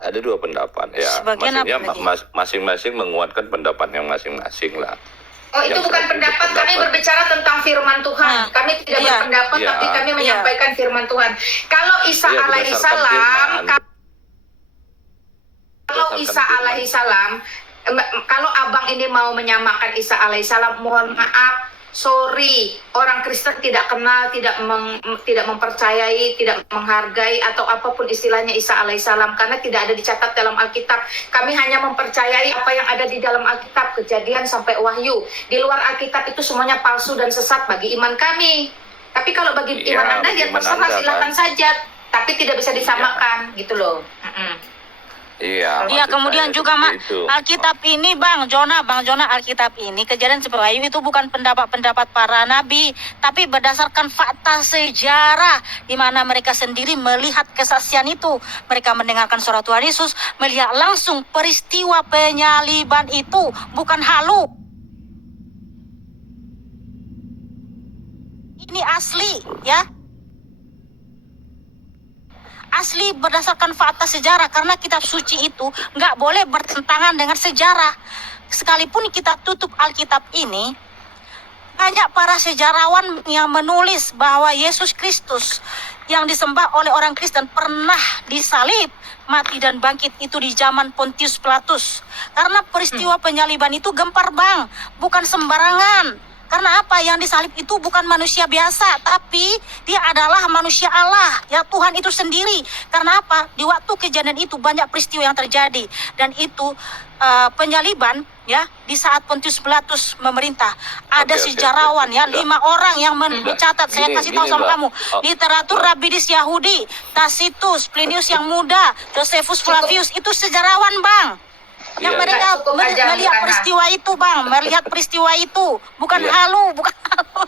Ada 2 pendapat ya. Maksudnya masing-masing menguatkan pendapatnya masing-masing lah. Oh, itu bukan pendapat. Kami berbicara tentang firman Tuhan. Kami tidak berpendapat, tapi kami menyampaikan firman Tuhan. Kalau Isa alaihissalam, kalau abang ini mau menyamakan Isa alaihissalam, mohon maaf, sorry, orang Kristen tidak kenal, tidak mempercayai, tidak menghargai atau apapun istilahnya Isa alaihissalam, karena tidak ada dicatat dalam Alkitab. Kami hanya mempercayai apa yang ada di dalam Alkitab, Kejadian sampai Wahyu. Di luar Alkitab itu semuanya palsu dan sesat bagi iman kami. Tapi kalau bagi iman Anda, ya terserah, silakan saja. Tapi tidak bisa disamakan, gitu loh. Iya. Iya, maksud kemudian saya juga seperti Mak, itu. Alkitab ini Bang Jona Alkitab ini Kejadian 10 Wahyu itu bukan pendapat-pendapat para nabi, tapi berdasarkan fakta sejarah di mana mereka sendiri melihat kesaksian itu. Mereka mendengarkan suara Tuhan Yesus, melihat langsung peristiwa penyaliban itu, bukan halu. Ini asli, ya. Asli berdasarkan fakta sejarah, karena kitab suci itu nggak boleh bertentangan dengan sejarah. Sekalipun kita tutup Alkitab ini, banyak para sejarawan yang menulis bahwa Yesus Kristus yang disembah oleh orang Kristen pernah disalib, mati dan bangkit itu di zaman Pontius Pilatus. Karena peristiwa penyaliban itu gempar Bang, bukan sembarangan. Karena apa? Yang disalib itu bukan manusia biasa, tapi dia adalah manusia Allah, ya Tuhan itu sendiri. Karena apa? Di waktu kejadian itu banyak peristiwa yang terjadi, dan itu penyaliban ya di saat Pontius Pilatus memerintah. Ada Oke, sejarawan ya, Udah. 5 orang yang mencatat. Saya Gini, kasih tahu gini, sama Mbak. kamu. Oh. Literatur Rabidis Yahudi, Tacitus, Plinius yang muda, Josephus Flavius itu sejarawan Bang. Yang Iya, mereka iya. Cukup aja, melihat Bukana. peristiwa itu Bang, melihat peristiwa itu, bukan Iya. halu, bukan halu.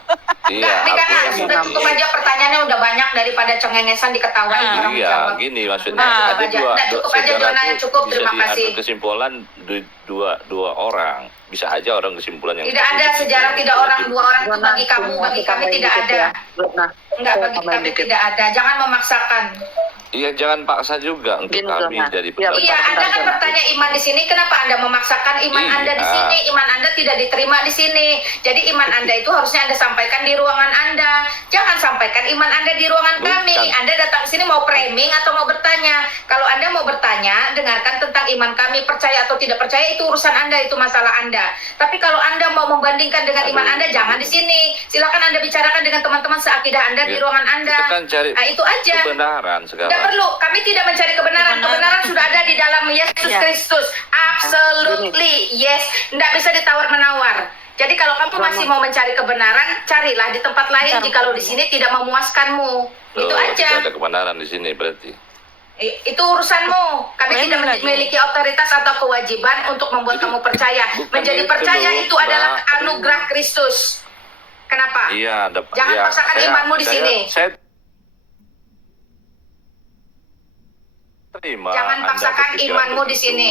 Iya, Enggak, karena artinya sudah gini. tutup aja pertanyaannya udah banyak daripada cengengesan diketawain orang Iya, menjawab. gini maksudnya Nah, ada aja. dua, Udah, cukup aja, sejarah Jona, itu yang cukup. bisa Terima diambil kasih. kesimpulan dua orang, bisa aja orang kesimpulan yang Tidak ada sejarah tidak orang dua orang itu bagi kamu, bagi kami tidak ada. Enggak, bagi kami tidak ada. Jangan memaksakan. Iya, jangan paksa juga untuk Gini, kami Jona. jadi Iya, Iya, Anda kan bertanya iman di sini, kenapa Anda memaksakan iman Iya. Anda di sini? Iman Anda tidak diterima di sini. Jadi iman Anda itu harusnya Anda sampaikan di ruangan Anda. Jangan sampaikan iman Anda di ruangan Bukan. kami. Anda datang ke sini mau framing atau mau bertanya. Kalau Anda mau bertanya, dengarkan tentang iman kami, percaya atau tidak percaya itu urusan Anda, itu masalah Anda. Tapi kalau Anda mau membandingkan dengan iman Anda, jangan di sini. Silakan Anda bicarakan dengan teman-teman seakidah Anda di Ya, ruangan Anda. kita kan cari Nah, itu aja. kebenaran Tidak sekarang. perlu, kami tidak mencari kebenaran. Kebenaran sudah ada di dalam Yesus Ya. Kristus. Absolutely, yes. Tidak bisa ditawar-menawar. Jadi kalau kamu masih mau mencari kebenaran, carilah di tempat lain. Cari Jikalau di sini tidak memuaskanmu, itu Oh, aja. tidak ada kebenaran di sini berarti. Itu urusanmu. Kami Boleh tidak lagi. memiliki otoritas atau kewajiban untuk membuat kamu percaya. Bukan Menjadi itu percaya loh, itu adalah Mbak. anugerah Kristus. Kenapa? Iya, ada. Jangan ya, paksakan imanmu di sini. Saya terima. Jangan Anda paksakan berpikiran imanmu di begitu. sini.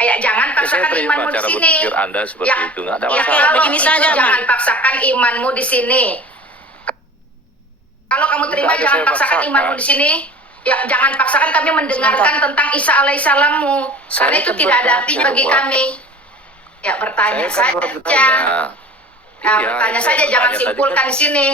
Jangan Ya, saya paksakan terima imanmu di cara sini. berpikir Anda seperti Ya, itu, nggak ada ya, masalah. kalau Begini itu saja, jangan paksakan imanmu di sini. Kalau kamu terima, Nggak ada jangan saya paksakan paksakan. imanmu di sini. Ya, jangan paksakan kami mendengarkan tentang Isa alaihissalammu. Karena Saya itu kan tidak ada bertanya, arti bagi Mbak. kami. Ya, bertanya Saya kan baru saja. bertanya. Nah, Iya, bertanya saya saja, jangan bertanya tadi simpulkan kan. di sini.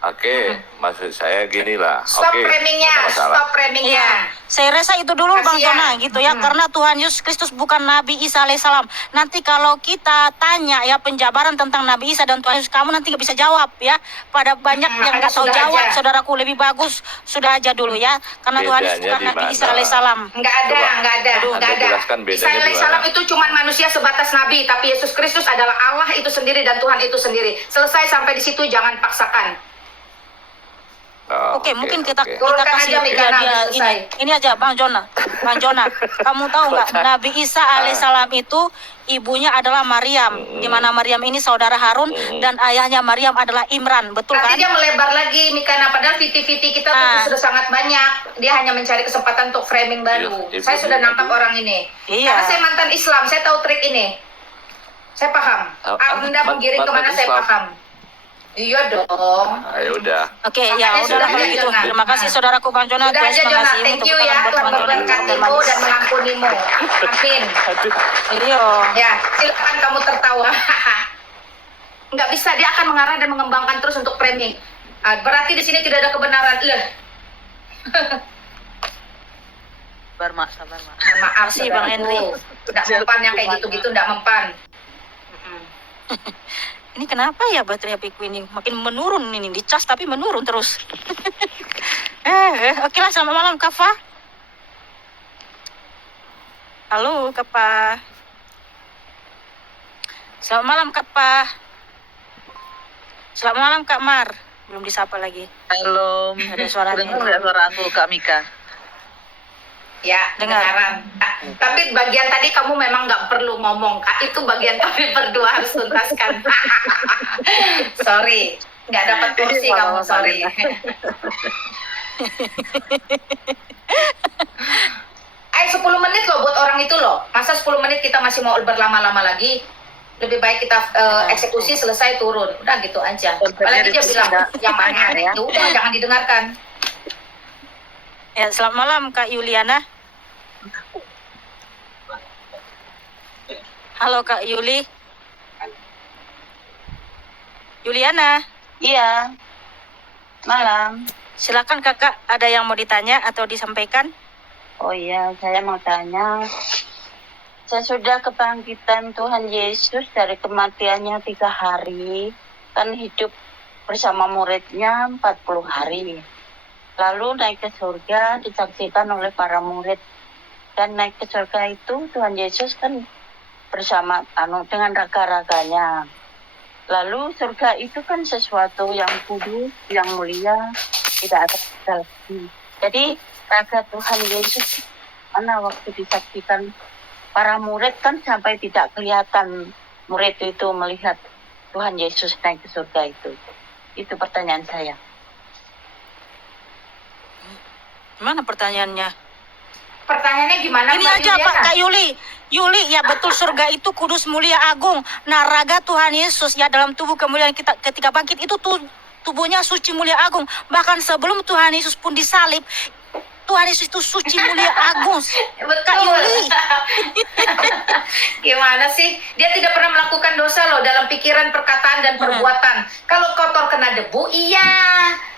Oke, maksud saya gini lah. Stop Oke, framingnya, nggak ada masalah. stop framingnya. Iya, saya rasa itu dulu Bang Kasihan. Jona gitu ya, karena Tuhan Yesus Kristus bukan Nabi Isa alaihissalam. Nanti kalau kita tanya ya penjabaran tentang Nabi Isa dan Tuhan Yesus, kamu nanti nggak bisa jawab ya. Pada banyak yang makanya nggak tahu sudah jawab, aja. saudaraku lebih bagus sudah aja dulu ya, karena Tuhan Yesus Bedanya bukan di Nabi Isa mana? alaihissalam. Enggak ada, Coba, enggak ada, Anda enggak ada. jelaskan bedanya Isa di alaihissalam mana? itu cuma manusia sebatas nabi, tapi Yesus Kristus adalah Allah itu sendiri dan Tuhan itu sendiri. Selesai sampai di situ, jangan paksakan. Oh, Oke, mungkin kita Turunkan kasih aja, Mika, dia nanti selesai. ini aja Bang Jona. Bang Jona, kamu tahu nggak Nabi Isa alaihissalam itu ibunya adalah Maryam, di mana Maryam ini saudara Harun dan ayahnya Maryam adalah Imran, betul Nanti kan? dia melebar lagi, Mikana. Padahal viti-viti kita tuh sudah sangat banyak. Dia hanya mencari kesempatan untuk framing baru. Iya, Saya sudah nangkap orang ini. Iya. Karena saya mantan Islam, saya tahu trik ini. Saya paham. Anda menggiring mantan kemana saya Islam. paham. Iya dong. Ayo udah. Oke, ya Makanya udah sudah kalau aja, gitu. Jona. Terima kasih saudaraku Bang Jona. Sudah Tuhan aja, Jona. mengasihimu. Thank you Tepuk ya. tangan buat Tuhan Bang Jona. memberkatimu dan mengampunimu. Amin. Iya. Ya, silakan kamu tertawa. Nggak bisa, dia akan mengarah dan mengembangkan terus untuk framing. Berarti di sini tidak ada kebenaran. Sabar, Mak. Sabar, Mak. Maaf, Makasih, Bang Henry. Tidak mempan yang kayak gitu-gitu, tidak mempan. Ini kenapa ya baterai HP-ku ini makin menurun ini, dicas tapi menurun terus. Oke lah, selamat malam Kafa. Halo Kafa. Selamat malam Kafa. Selamat malam Kak Mar. Belum disapa lagi. Halo. Ada suaranya. Dengar nggak suara aku, Kak Mika? Ya, Dengar. kedengaran. Tapi bagian tadi kamu memang nggak perlu ngomong, Kak. Itu bagian kami berdua harus tuntaskan. Sorry, nggak dapat kursi Iya, kamu, Mama sorry. Ay, 10 menit loh buat orang itu loh. Masa 10 menit kita masih mau berlama-lama lagi? Lebih baik kita eksekusi selesai turun. Udah gitu aja. Apalagi dia bilang yang mana ya. itu udah jangan didengarkan. Ya, selamat malam Kak Yuliana. Halo Kak Yuli. Yuliana, Iya, malam. silakan Kakak, ada yang mau ditanya atau disampaikan? Oh iya, saya mau tanya. Sesudah kebangkitan Tuhan Yesus dari kematiannya 3 hari, kan hidup bersama muridnya 40 hari. Lalu naik ke surga, disaksikan oleh para murid. Dan naik ke surga itu Tuhan Yesus kan bersama dengan raga-raganya. Lalu surga itu kan sesuatu yang kudus, yang mulia, tidak ada kata lagi. Jadi raga Tuhan Yesus mana waktu disaksikan para murid kan sampai tidak kelihatan murid itu melihat Tuhan Yesus naik ke surga itu. Itu pertanyaan saya. Mana pertanyaannya? Pertanyaannya gimana? Ini Mbak aja Yuliana? Pak Kak Yuli. Yuli, ya betul surga itu kudus mulia agung. Nah raga Tuhan Yesus ya dalam tubuh kemuliaan kita ketika bangkit itu tubuhnya suci mulia agung. Bahkan sebelum Tuhan Yesus pun disalib, Tuhan Yesus itu suci mulia agung. Kak Yuli. Gimana sih? Dia tidak pernah melakukan dosa loh dalam pikiran, perkataan, dan perbuatan. Kalau kotor kena debu, iya.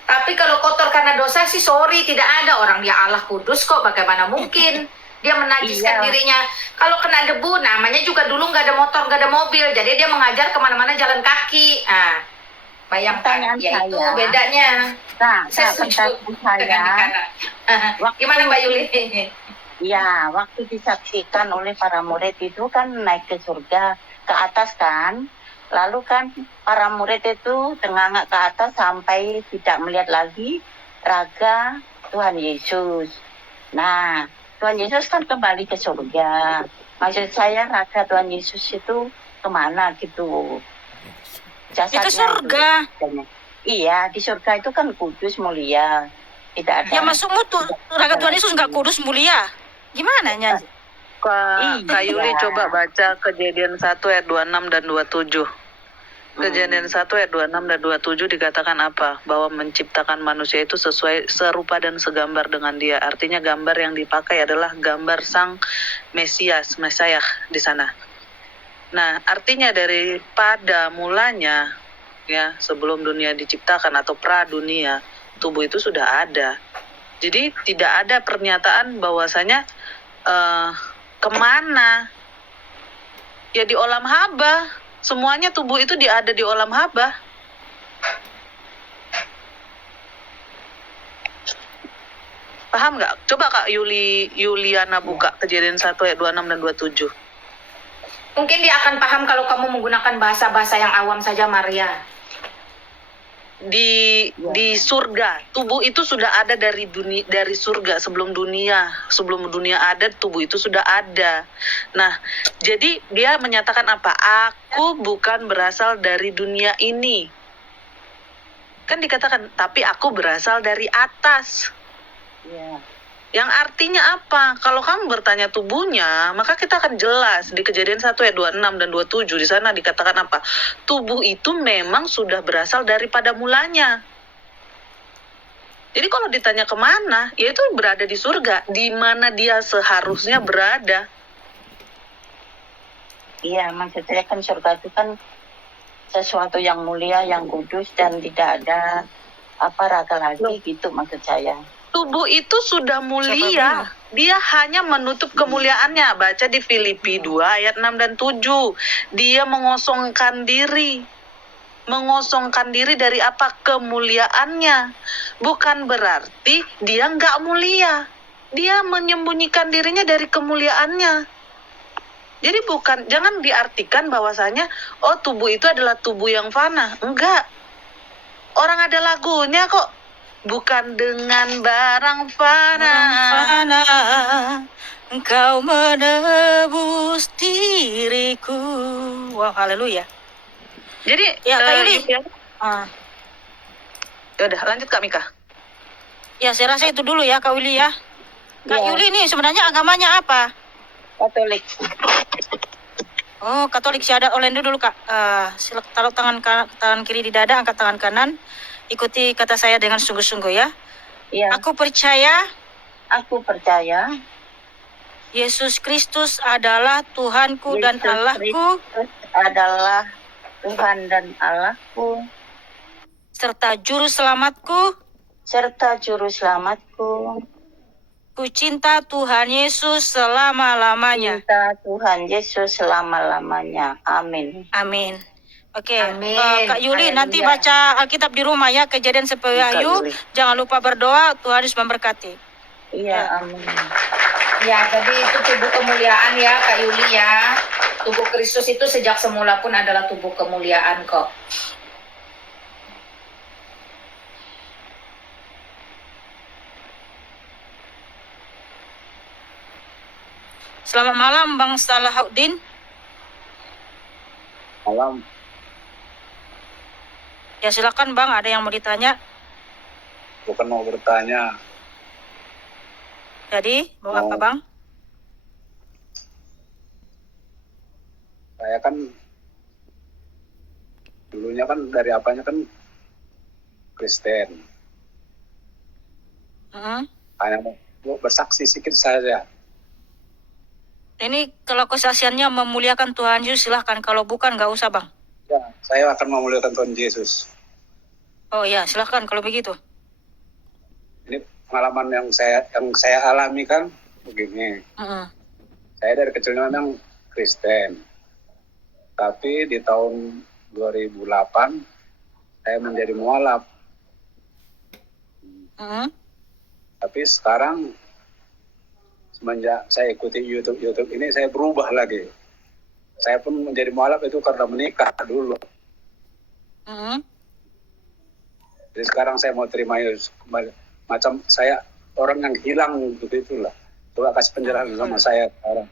Tapi kalau kotor karena dosa sih sorry, tidak ada. Orang dia Allah kudus kok, bagaimana mungkin? Dia menajiskan Iya. dirinya. Kalau kena debu, namanya juga dulu nggak ada motor, nggak ada mobil. Jadi dia mengajar kemana-mana jalan kaki. Nah, bayangkan. Pertanyaan Ya itu saya. bedanya. Nah, Saya setuju pertanyaan dengan saya. Dikana. Gimana Mbak Yuli? Ya, waktu disaksikan oleh para murid itu kan naik ke surga, ke atas kan. Lalu kan para murid itu tengangak ke atas sampai tidak melihat lagi raga Tuhan Yesus. Nah, Tuhan Yesus kan kembali ke surga. Maksud saya raga Tuhan Yesus itu kemana gitu? Ya ke Jasadnya surga. itu. Iya, di surga itu kan kudus mulia. Tidak ada. Ya masukmu tuh raga Tuhan Yesus nggak kudus mulia. Gimana nya? Kak Yuli Iya. coba baca Kejadian 1 ayat 26 dan 27. Kejadian 1 ayat 26 dan 27 dikatakan apa? Bahwa menciptakan manusia itu sesuai serupa dan segambar dengan dia. Artinya gambar yang dipakai adalah gambar sang Mesias, Mesayah di sana. Nah, artinya daripada mulanya ya, sebelum dunia diciptakan atau pra dunia, tubuh itu sudah ada. Jadi tidak ada pernyataan bahwasanya kemana? Ya di olam haba. Semuanya tubuh itu ada di olam haba. Paham nggak? Coba Kak Yuliana buka Kejadian 1 ayat 26 dan 27. Mungkin dia akan paham kalau kamu menggunakan bahasa-bahasa yang awam saja, Maria. Di surga, tubuh itu sudah ada dari surga sebelum dunia ada, tubuh itu sudah ada. Nah, jadi dia menyatakan apa? Aku bukan berasal dari dunia ini. Kan dikatakan, tapi aku berasal dari atas. Iya. Yang artinya apa? Kalau kamu bertanya tubuhnya, maka kita akan jelas di Kejadian 1 ayat 26 dan 27 di sana dikatakan apa? Tubuh itu memang sudah berasal daripada mulanya. Jadi kalau ditanya kemana, ya itu berada di surga, di mana dia seharusnya berada. Iya, maksud saya kan surga itu kan sesuatu yang mulia, yang kudus dan tidak ada apa raga lagi gitu maksud saya. Tubuh itu sudah mulia. Dia hanya menutup kemuliaannya. Baca di Filipi 2 ayat 6 dan 7. Dia mengosongkan diri. Mengosongkan diri dari apa? Kemuliaannya. Bukan berarti dia nggak mulia. Dia menyembunyikan dirinya dari kemuliaannya. Jadi jangan diartikan bahwasanya tubuh itu adalah tubuh yang fana. Enggak. Orang ada lagunya kok. bukan dengan barang fana. Fana, Engkau menebus diriku. Wow, haleluya. Jadi Ya, Kak Yuli. gitu ya. Ah, Ya udah, lanjut Kak Mika. ya saya rasa itu dulu ya Kak Yuli ya. Kak Ya. Yuli ini sebenarnya agamanya apa? Katolik. Oh, Katolik. Syahadat online dulu Kak. Silakan taruh tangan kiri di dada, angkat tangan kanan. Ikuti kata saya dengan sungguh-sungguh ya. Ya, Aku percaya aku percaya Yesus Kristus adalah Tuhanku dan Yesus Allahku, Kristus adalah Tuhan dan Allahku, serta juru selamatku. serta juru selamatku. Ku cinta Tuhan Yesus selama-lamanya. Cinta Tuhan Yesus selama-lamanya. Amin. Amin. Oke, Amin. Kak Yuli Haleluya. nanti baca Alkitab di rumah ya, Kejadian 10 Kak Wahyu. Yuli. Jangan lupa berdoa, Tuhan Yesus memberkati. Iya, amin. Ya, jadi itu tubuh kemuliaan ya Kak Yuli ya. Tubuh Kristus itu sejak semula pun adalah tubuh kemuliaan kok. Selamat malam Bang Salahuddin. Malam, Ya silakan Bang, ada yang mau ditanya. bukan mau bertanya. Jadi, mau apa Mau. Bang? Saya kan dulunya kan dari apanya kan Kristen. Mm-mm. Hanya mau bersaksi sedikit saja. Ini kalau kesaksiannya memuliakan Tuhan Yesus silahkan, kalau bukan nggak usah Bang. Ya, saya akan memuliakan Tuhan Yesus. Oh ya, silahkan kalau begitu. Ini pengalaman yang saya alami kan begini. Mm-mm. Saya dari kecil memang Kristen. Tapi di tahun 2008 saya menjadi mualaf. Mm-mm. Tapi sekarang semenjak saya ikuti YouTube ini saya berubah lagi. Saya pun menjadi mualaf itu karena menikah dulu. Mm-mm. Jadi sekarang saya mau terima Yesus kembali. Macam saya orang yang hilang begitulah. Coba kasih penjelasan sama saya sekarang.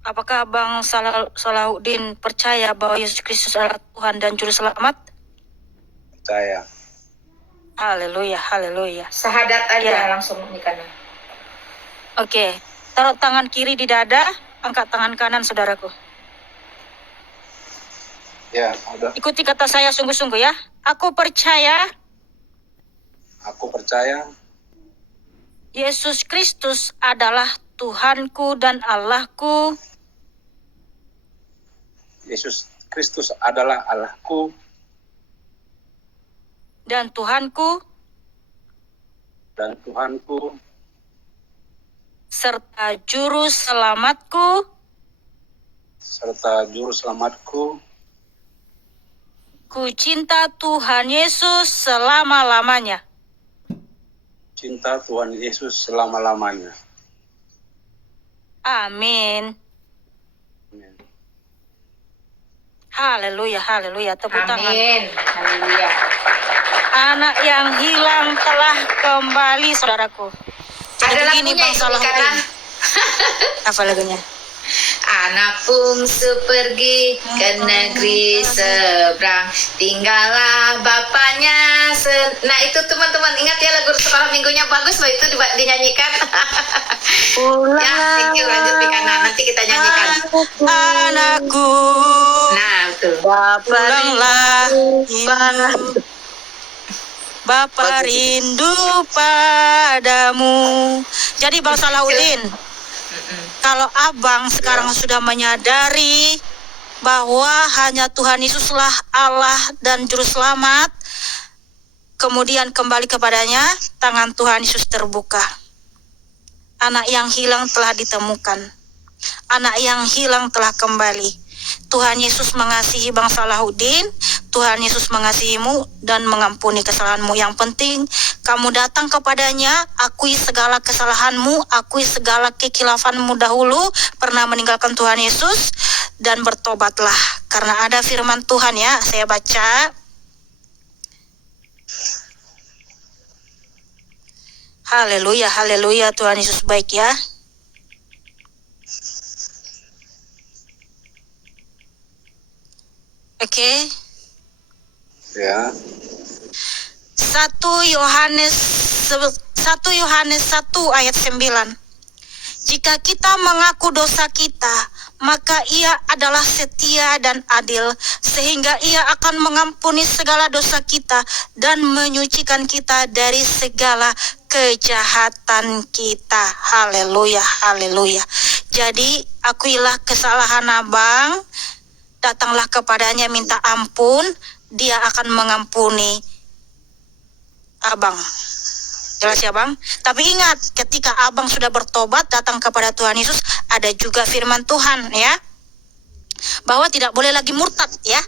Apakah Bang Salahuddin percaya bahwa Yesus Kristus adalah Tuhan dan Juru Selamat? Percaya. Haleluya, haleluya. Syahadat aja Ya. langsung nikah. Oke, taruh tangan kiri di dada, angkat tangan kanan saudaraku. Ya, udah. Ikuti kata saya sungguh-sungguh ya. Aku percaya Aku percaya Yesus Kristus adalah Tuhanku dan Allahku, Yesus Kristus adalah Allahku dan Tuhanku, dan Tuhanku, serta Juru Selamatku. serta Juru Selamatku. Ku cinta Tuhan Yesus selama-lamanya. Cinta Tuhan Yesus selama-lamanya. Amin. Amin. Haleluya, haleluya. Tepuk tangan. Amin. Haleluya. Anak yang hilang telah kembali, saudaraku. Jadi Ada begini lagunya Bang itu Salahuddin. Mikana. Apa lagunya? Anak bungsu pergi ke negeri seberang, tinggallah bapaknya. Nah itu teman-teman ingat ya lagu sekolah minggunya bagus loh itu dinyanyikan. Ya, thank you lanjut Mikana. Nanti kita nyanyikan. Anakku, Nah tuh. pulanglah rindu. Bapa rindu padamu. Jadi Bang Salahuddin, kalau abang sekarang sudah menyadari bahwa hanya Tuhan Yesuslah Allah dan Juru Selamat, kemudian kembali kepadanya, tangan Tuhan Yesus terbuka. Anak yang hilang telah ditemukan. Anak yang hilang telah kembali. Tuhan Yesus mengasihi Bang Salahuddin, Tuhan Yesus mengasihimu dan mengampuni kesalahanmu. Yang penting kamu datang kepadanya, akui segala kesalahanmu, akui segala kekilafanmu dahulu, pernah meninggalkan Tuhan Yesus, dan bertobatlah. Karena ada firman Tuhan ya, saya baca Haleluya, haleluya, Tuhan Yesus baik ya. Oke. Ya. 1 Yohanes 1 ayat 9. Jika kita mengaku dosa kita, maka Ia adalah setia dan adil, sehingga Ia akan mengampuni segala dosa kita dan menyucikan kita dari segala kejahatan kita. Haleluya, haleluya. Jadi, akuilah kesalahan abang, datanglah kepadanya minta ampun, dia akan mengampuni abang. Jelas ya bang? Tapi ingat, ketika abang sudah bertobat datang kepada Tuhan Yesus, ada juga firman Tuhan ya, bahwa tidak boleh lagi murtad ya.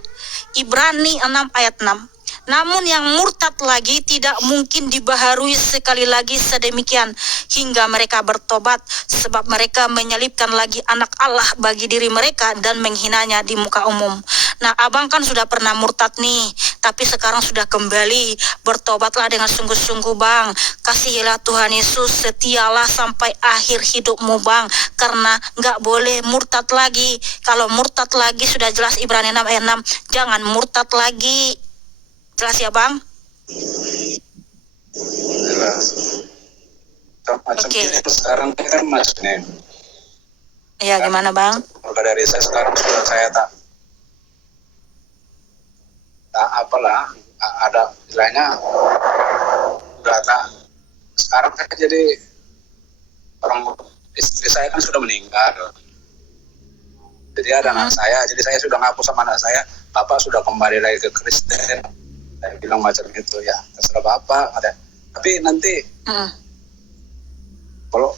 Ibrani 6 ayat 6. Namun yang murtad lagi tidak mungkin dibaharui sekali lagi sedemikian hingga mereka bertobat, sebab mereka menyelipkan lagi anak Allah bagi diri mereka dan menghinanya di muka umum. Nah, abang kan sudah pernah murtad nih, tapi sekarang sudah kembali. Bertobatlah dengan sungguh-sungguh bang. Kasihilah Tuhan Yesus, setialah sampai akhir hidupmu bang, karena nggak boleh murtad lagi. Kalau murtad lagi sudah jelas Ibrani 6 ayat 6, jangan murtad lagi. Jelas ya bang? Jelas. Macam Oke. itu sekarang kan mas nih. Ya gimana bang? Maka dari saya sekarang sudah saya tak apalah, ada istilahnya udah tak, sekarang saya jadi orang, istri saya kan sudah meninggal, jadi ada anak saya, jadi saya sudah ngaku sama anak saya, bapak sudah kembali lagi ke Kristen. Saya bilang macam itu, ya terserah bapak ada, tapi nanti kalau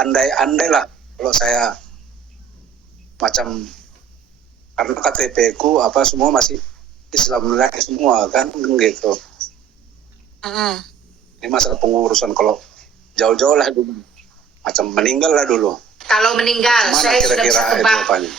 andai lah kalau saya macam, karena KTP ku apa semua masih Islam lagi semua kan gitu. Ini masalah pengurusan, kalau jauh-jauh lah dulu, macam meninggal lah dulu. Kalau meninggal, Mana saya sudah bisa kira-kira itu tebak. apanya?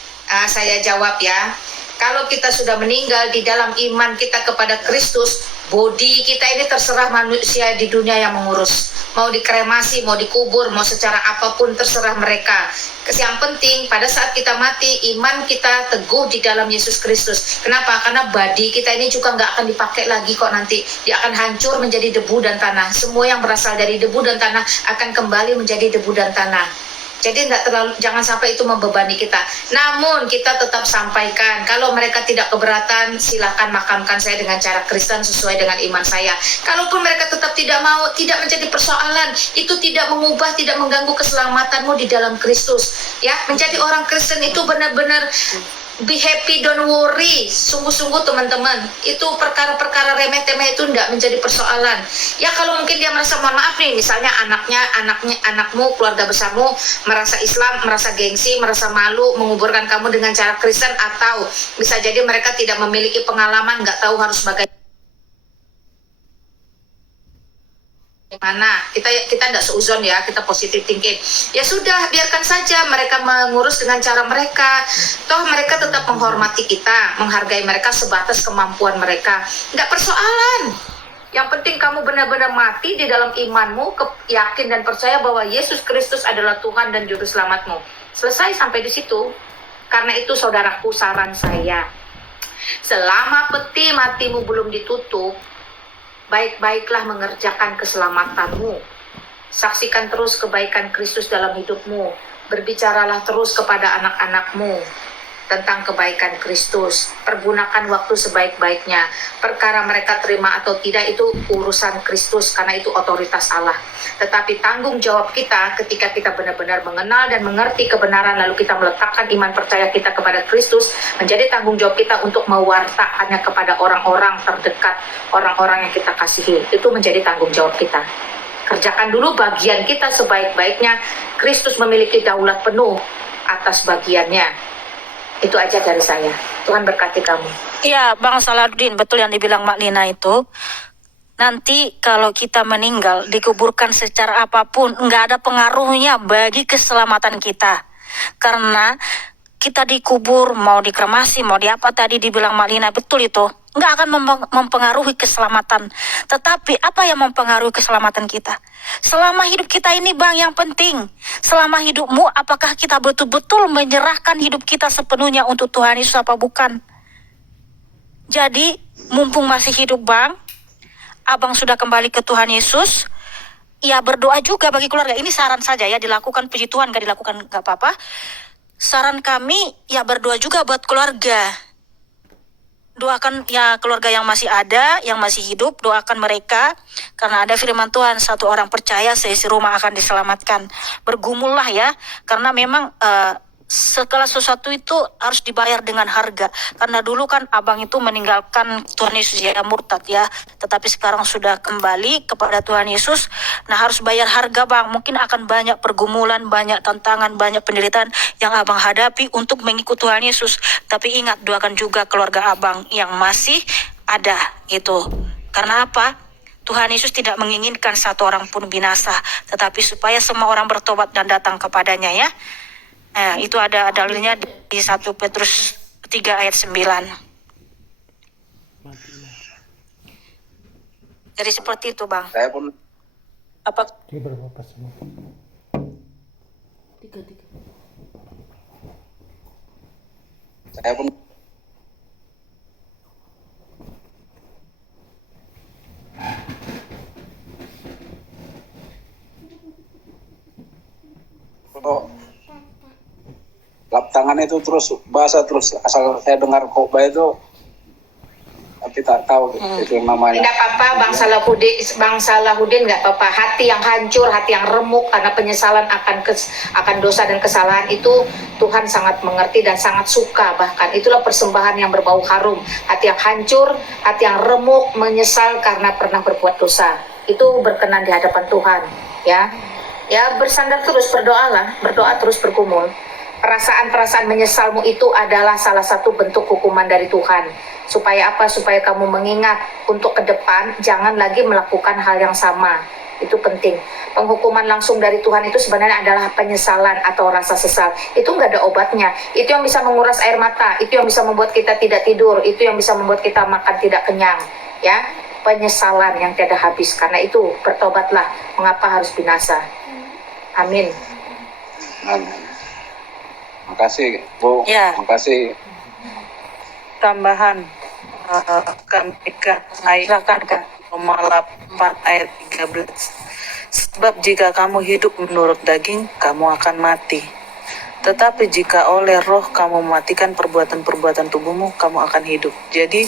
Saya jawab ya. Kalau kita sudah meninggal di dalam iman kita kepada Kristus, body kita ini terserah manusia di dunia yang mengurus. Mau dikremasi, mau dikubur, mau secara apapun terserah mereka. Yang penting pada saat kita mati, iman kita teguh di dalam Yesus Kristus. Kenapa? Karena body kita ini juga nggak akan dipakai lagi kok nanti. Dia akan hancur menjadi debu dan tanah. Semua yang berasal dari debu dan tanah akan kembali menjadi debu dan tanah. Jadi jangan sampai itu membebani kita. Namun kita tetap sampaikan, kalau mereka tidak keberatan, silakan makamkan saya dengan cara Kristen sesuai dengan iman saya. Kalaupun mereka tetap tidak mau, tidak menjadi persoalan. Itu tidak mengubah, tidak mengganggu keselamatanmu di dalam Kristus. Ya, menjadi orang Kristen itu benar-benar be happy, don't worry. Sungguh-sungguh teman-teman, itu perkara-perkara remeh-temeh itu tidak menjadi persoalan. Ya kalau mungkin dia merasa, mohon maaf nih, misalnya anakmu, keluarga besarmu merasa Islam, merasa gengsi, merasa malu menguburkan kamu dengan cara Kristen, atau bisa jadi mereka tidak memiliki pengalaman, nggak tahu harus bagaimana. Mana kita tidak seuzon ya, kita positif thinking. Ya sudah, biarkan saja mereka mengurus dengan cara mereka. Toh mereka tetap menghormati kita, menghargai mereka sebatas kemampuan mereka. Nggak persoalan. Yang penting kamu benar-benar mati di dalam imanmu, yakin dan percaya bahwa Yesus Kristus adalah Tuhan dan Juru Selamatmu. Selesai sampai di situ. Karena itu saudaraku, saran saya, selama peti matimu belum ditutup, baik-baiklah mengerjakan keselamatanmu. Saksikan terus kebaikan Kristus dalam hidupmu. Berbicaralah terus kepada anak-anakmu tentang kebaikan Kristus. Pergunakan waktu sebaik-baiknya. Perkara mereka terima atau tidak itu urusan Kristus, karena itu otoritas Allah. Tetapi tanggung jawab kita ketika kita benar-benar mengenal dan mengerti kebenaran, lalu kita meletakkan iman percaya kita kepada Kristus, menjadi tanggung jawab kita untuk mewartakannya kepada orang-orang terdekat, orang-orang yang kita kasihi. Itu menjadi tanggung jawab kita. Kerjakan dulu bagian kita sebaik-baiknya. Kristus memiliki daulat penuh atas bagiannya. Itu aja dari saya. Tuhan berkati kamu. Iya, Bang Salahuddin, betul yang dibilang Mak Lina itu. Nanti kalau kita meninggal, dikuburkan secara apapun, nggak ada pengaruhnya bagi keselamatan kita. Karena kita dikubur, mau dikremasi, mau diapa tadi dibilang Malina, betul itu. Nggak akan mempengaruhi keselamatan. Tetapi apa yang mempengaruhi keselamatan kita? Selama hidup kita ini Bang, yang penting. Selama hidupmu, apakah kita betul-betul menyerahkan hidup kita sepenuhnya untuk Tuhan Yesus apa bukan? Jadi, mumpung masih hidup Bang, Abang sudah kembali ke Tuhan Yesus, ya berdoa juga bagi keluarga. Ini saran saja ya, dilakukan puji Tuhan, nggak dilakukan nggak apa-apa. Saran kami ya berdoa juga buat keluarga. Doakan ya keluarga yang masih ada, yang masih hidup, doakan mereka. Karena ada firman Tuhan, satu orang percaya seisi rumah akan diselamatkan. Bergumullah ya, karena memang segala sesuatu itu harus dibayar dengan harga. Karena dulu kan Abang itu meninggalkan Tuhan Yesus ya, murtad ya. Tetapi sekarang sudah kembali kepada Tuhan Yesus. Nah harus bayar harga Bang. Mungkin akan banyak pergumulan, banyak tantangan, banyak penderitaan yang Abang hadapi untuk mengikut Tuhan Yesus. Tapi ingat, doakan juga keluarga Abang yang masih ada itu. Karena apa? Tuhan Yesus tidak menginginkan satu orang pun binasa, tetapi supaya semua orang bertobat dan datang kepadanya ya. Nah, itu ada dalilnya di 1 Petrus 3 ayat 9. Jadi seperti itu Bang. Saya pun Apa? saya pun oh, lap tangan itu terus basah terus, asal saya dengar khotbah itu tapi tak tahu itu yang namanya. Tidak apa-apa Bang Salahuddin nggak apa-apa. Hati yang hancur, hati yang remuk karena penyesalan akan dosa dan kesalahan itu Tuhan sangat mengerti dan sangat suka. Bahkan itulah persembahan yang berbau harum. Hati yang hancur, hati yang remuk, menyesal karena pernah berbuat dosa, itu berkenan di hadapan Tuhan ya. Ya bersandar terus, berdoa terus, bergumul. Perasaan-perasaan menyesalmu itu adalah salah satu bentuk hukuman dari Tuhan. Supaya apa? Supaya kamu mengingat untuk ke depan jangan lagi melakukan hal yang sama. Itu penting. Penghukuman langsung dari Tuhan itu sebenarnya adalah penyesalan atau rasa sesal. Itu nggak ada obatnya. Itu yang bisa menguras air mata. Itu yang bisa membuat kita tidak tidur. Itu yang bisa membuat kita makan tidak kenyang. Ya, penyesalan yang tiada habis. Karena itu bertobatlah. Mengapa harus binasa? Amin. Makasih Bu, Ya. makasih. Tambahan kami ayat Roma 8 ayat 13. Sebab jika kamu hidup menurut daging, kamu akan mati. Tetapi jika oleh roh kamu mematikan perbuatan-perbuatan tubuhmu, kamu akan hidup. Jadi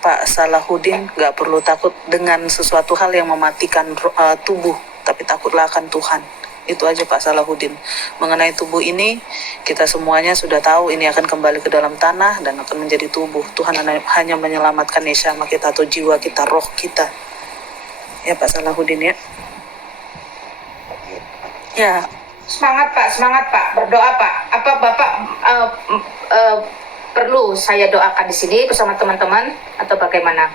Pak Salahuddin gak perlu takut dengan sesuatu hal yang mematikan tubuh, tapi takutlah akan Tuhan. Itu aja Pak Salahuddin. Mengenai tubuh ini, kita semuanya sudah tahu ini akan kembali ke dalam tanah dan akan menjadi tubuh. Tuhan hanya menyelamatkan neshama kita atau jiwa kita, roh kita. Ya Pak Salahuddin ya. Ya. Semangat Pak, berdoa Pak. Apa Bapak perlu saya doakan di sini bersama teman-teman atau bagaimana?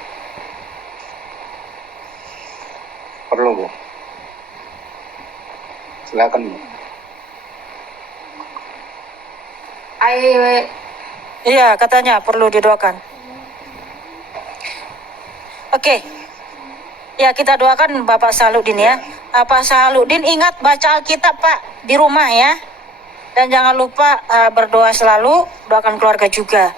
Perlu Bu. Silakan Bu. Iya, katanya perlu didoakan. Oke. Ya, kita doakan Bapak Salahuddin ya. Pak Salahuddin ingat baca Alkitab Pak di rumah ya. Dan jangan lupa berdoa selalu, doakan keluarga juga.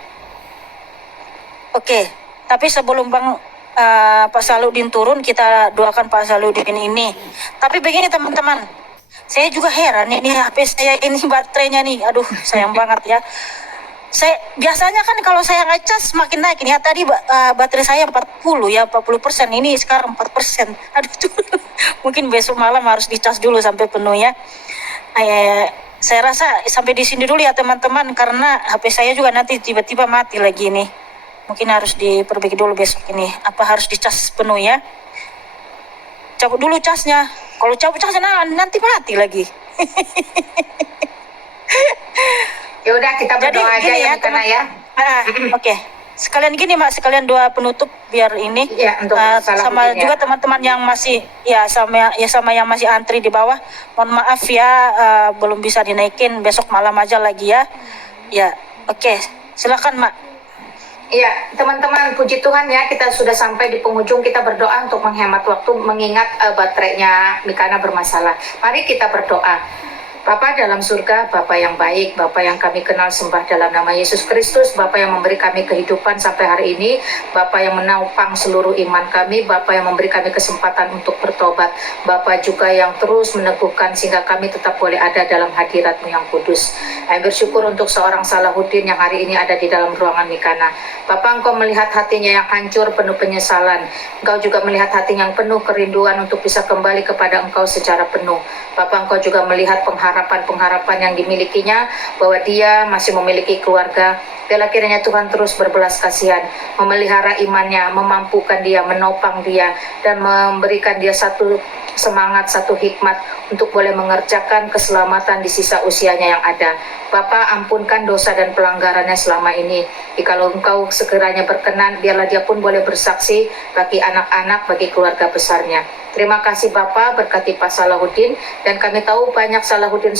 Oke. Tapi sebelum Pak Salahuddin turun, kita doakan Pak Salahuddin ini. Tapi begini teman-teman. Saya juga heran ini HP saya ini baterainya nih, aduh sayang banget ya. Saya biasanya kan kalau saya ngecas makin naik ini ya, tadi baterai saya 40 ya, 40%, ini sekarang 4%. Aduh mungkin besok malam harus dicas dulu sampai penuh ya. Saya rasa sampai di sini dulu ya teman-teman, karena HP saya juga nanti tiba-tiba mati lagi nih. Mungkin harus diperbaiki dulu besok ini. Apa harus dicas penuh ya? Cabut dulu casnya. Kalau cabut casnya nanti mati lagi. Ya udah kita berdoa aja ya karena ya. Oke. sekalian gini Mak, sekalian doa penutup biar ini Ya, untuk sama Salahuddin, ya. juga teman-teman yang masih sama yang masih antri di bawah. Mohon maaf ya, belum bisa dinaikin, besok malam aja lagi ya. Ya, oke. Silakan Mak. Iya, teman-teman, puji Tuhan ya, kita sudah sampai di penghujung. Kita berdoa untuk menghemat waktu, mengingat baterainya Mikana bermasalah. Mari kita berdoa. Bapa dalam surga, Bapa yang baik, Bapa yang kami kenal sembah dalam nama Yesus Kristus, Bapa yang memberi kami kehidupan sampai hari ini, Bapa yang menopang seluruh iman kami, Bapa yang memberi kami kesempatan untuk bertobat, Bapa juga yang terus meneguhkan sehingga kami tetap boleh ada dalam hadirat-Mu yang kudus. Kami bersyukur untuk seorang Salahuddin yang hari ini ada di dalam ruangan Mikana. Bapa, Engkau melihat hatinya yang hancur, penuh penyesalan. Engkau juga melihat hatinya yang penuh kerinduan untuk bisa kembali kepada Engkau secara penuh. Bapa, Engkau juga melihat pengharapan yang dimilikinya, bahwa dia masih memiliki keluarga. Biarlah kiranya Tuhan terus berbelas kasihan, memelihara imannya, memampukan dia, menopang dia, dan memberikan dia satu semangat, satu hikmat untuk boleh mengerjakan keselamatan di sisa usianya yang ada. Bapa, ampunkan dosa dan pelanggarannya selama ini. Jikalau Engkau segeranya berkenan, biarlah dia pun boleh bersaksi bagi anak-anak, bagi keluarga besarnya. Terima kasih Bapa, berkati Pak Salahuddin, dan kami tahu banyak Salahuddin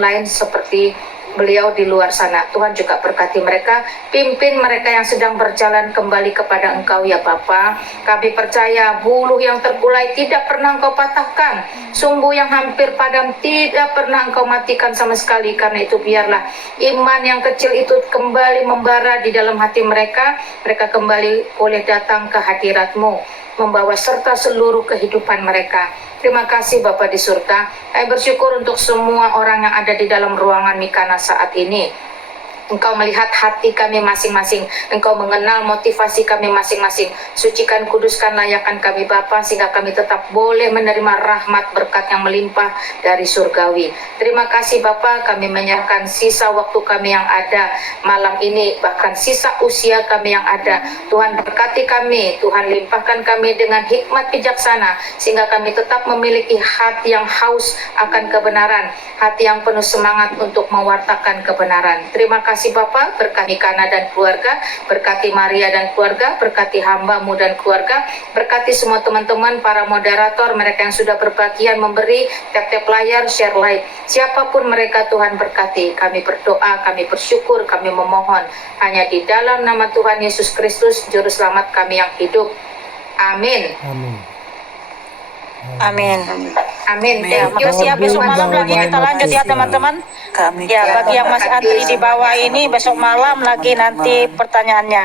lain seperti beliau di luar sana. Tuhan juga berkati mereka, pimpin mereka yang sedang berjalan kembali kepada Engkau ya Bapa. Kami percaya buluh yang terkulai tidak pernah Engkau patahkan, sumbu yang hampir padam tidak pernah Engkau matikan sama sekali. Karena itu biarlah iman yang kecil itu kembali membara di dalam hati mereka, mereka kembali boleh datang ke hadirat-Mu, membawa serta seluruh kehidupan mereka. Terima kasih Bapa di surga. Kami bersyukur untuk semua orang yang ada di dalam ruangan Mikana saat ini. Engkau melihat hati kami masing-masing. Engkau mengenal motivasi kami masing-masing. Sucikan, kuduskan, layakan kami Bapa, sehingga kami tetap boleh menerima rahmat berkat yang melimpah dari surgawi. Terima kasih Bapa, kami menyerahkan sisa waktu kami yang ada malam ini, bahkan sisa usia kami yang ada. Tuhan berkati kami, Tuhan limpahkan kami dengan hikmat bijaksana, sehingga kami tetap memiliki hati yang haus akan kebenaran, hati yang penuh semangat untuk mewartakan kebenaran. Terima kasih Bapa, berkati Mikana dan keluarga, berkati Maria dan keluarga, berkati hamba-Mu dan keluarga, berkati semua teman-teman, para moderator, mereka yang sudah berbagian memberi tap-tap layar, share live, siapapun mereka Tuhan berkati. Kami berdoa, kami bersyukur, kami memohon hanya di dalam nama Tuhan Yesus Kristus, Juru Selamat kami yang hidup. Amin. Amin. Amin. Ya, makasih ya, besok malam lagi kita lanjut ya teman-teman. Ya, bagi yang masih antri di bawah ini, besok malam lagi nanti pertanyaannya.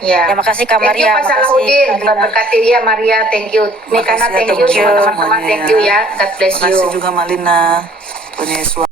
Ya, makasih Kak thank you Maria, Pak makasih Salahuddin, Kak Lina. berkati ya Maria, thank you. Mikana, thank you, semua teman-teman, thank you ya, God bless you. Terima kasih juga Malina. Tuhan Yesus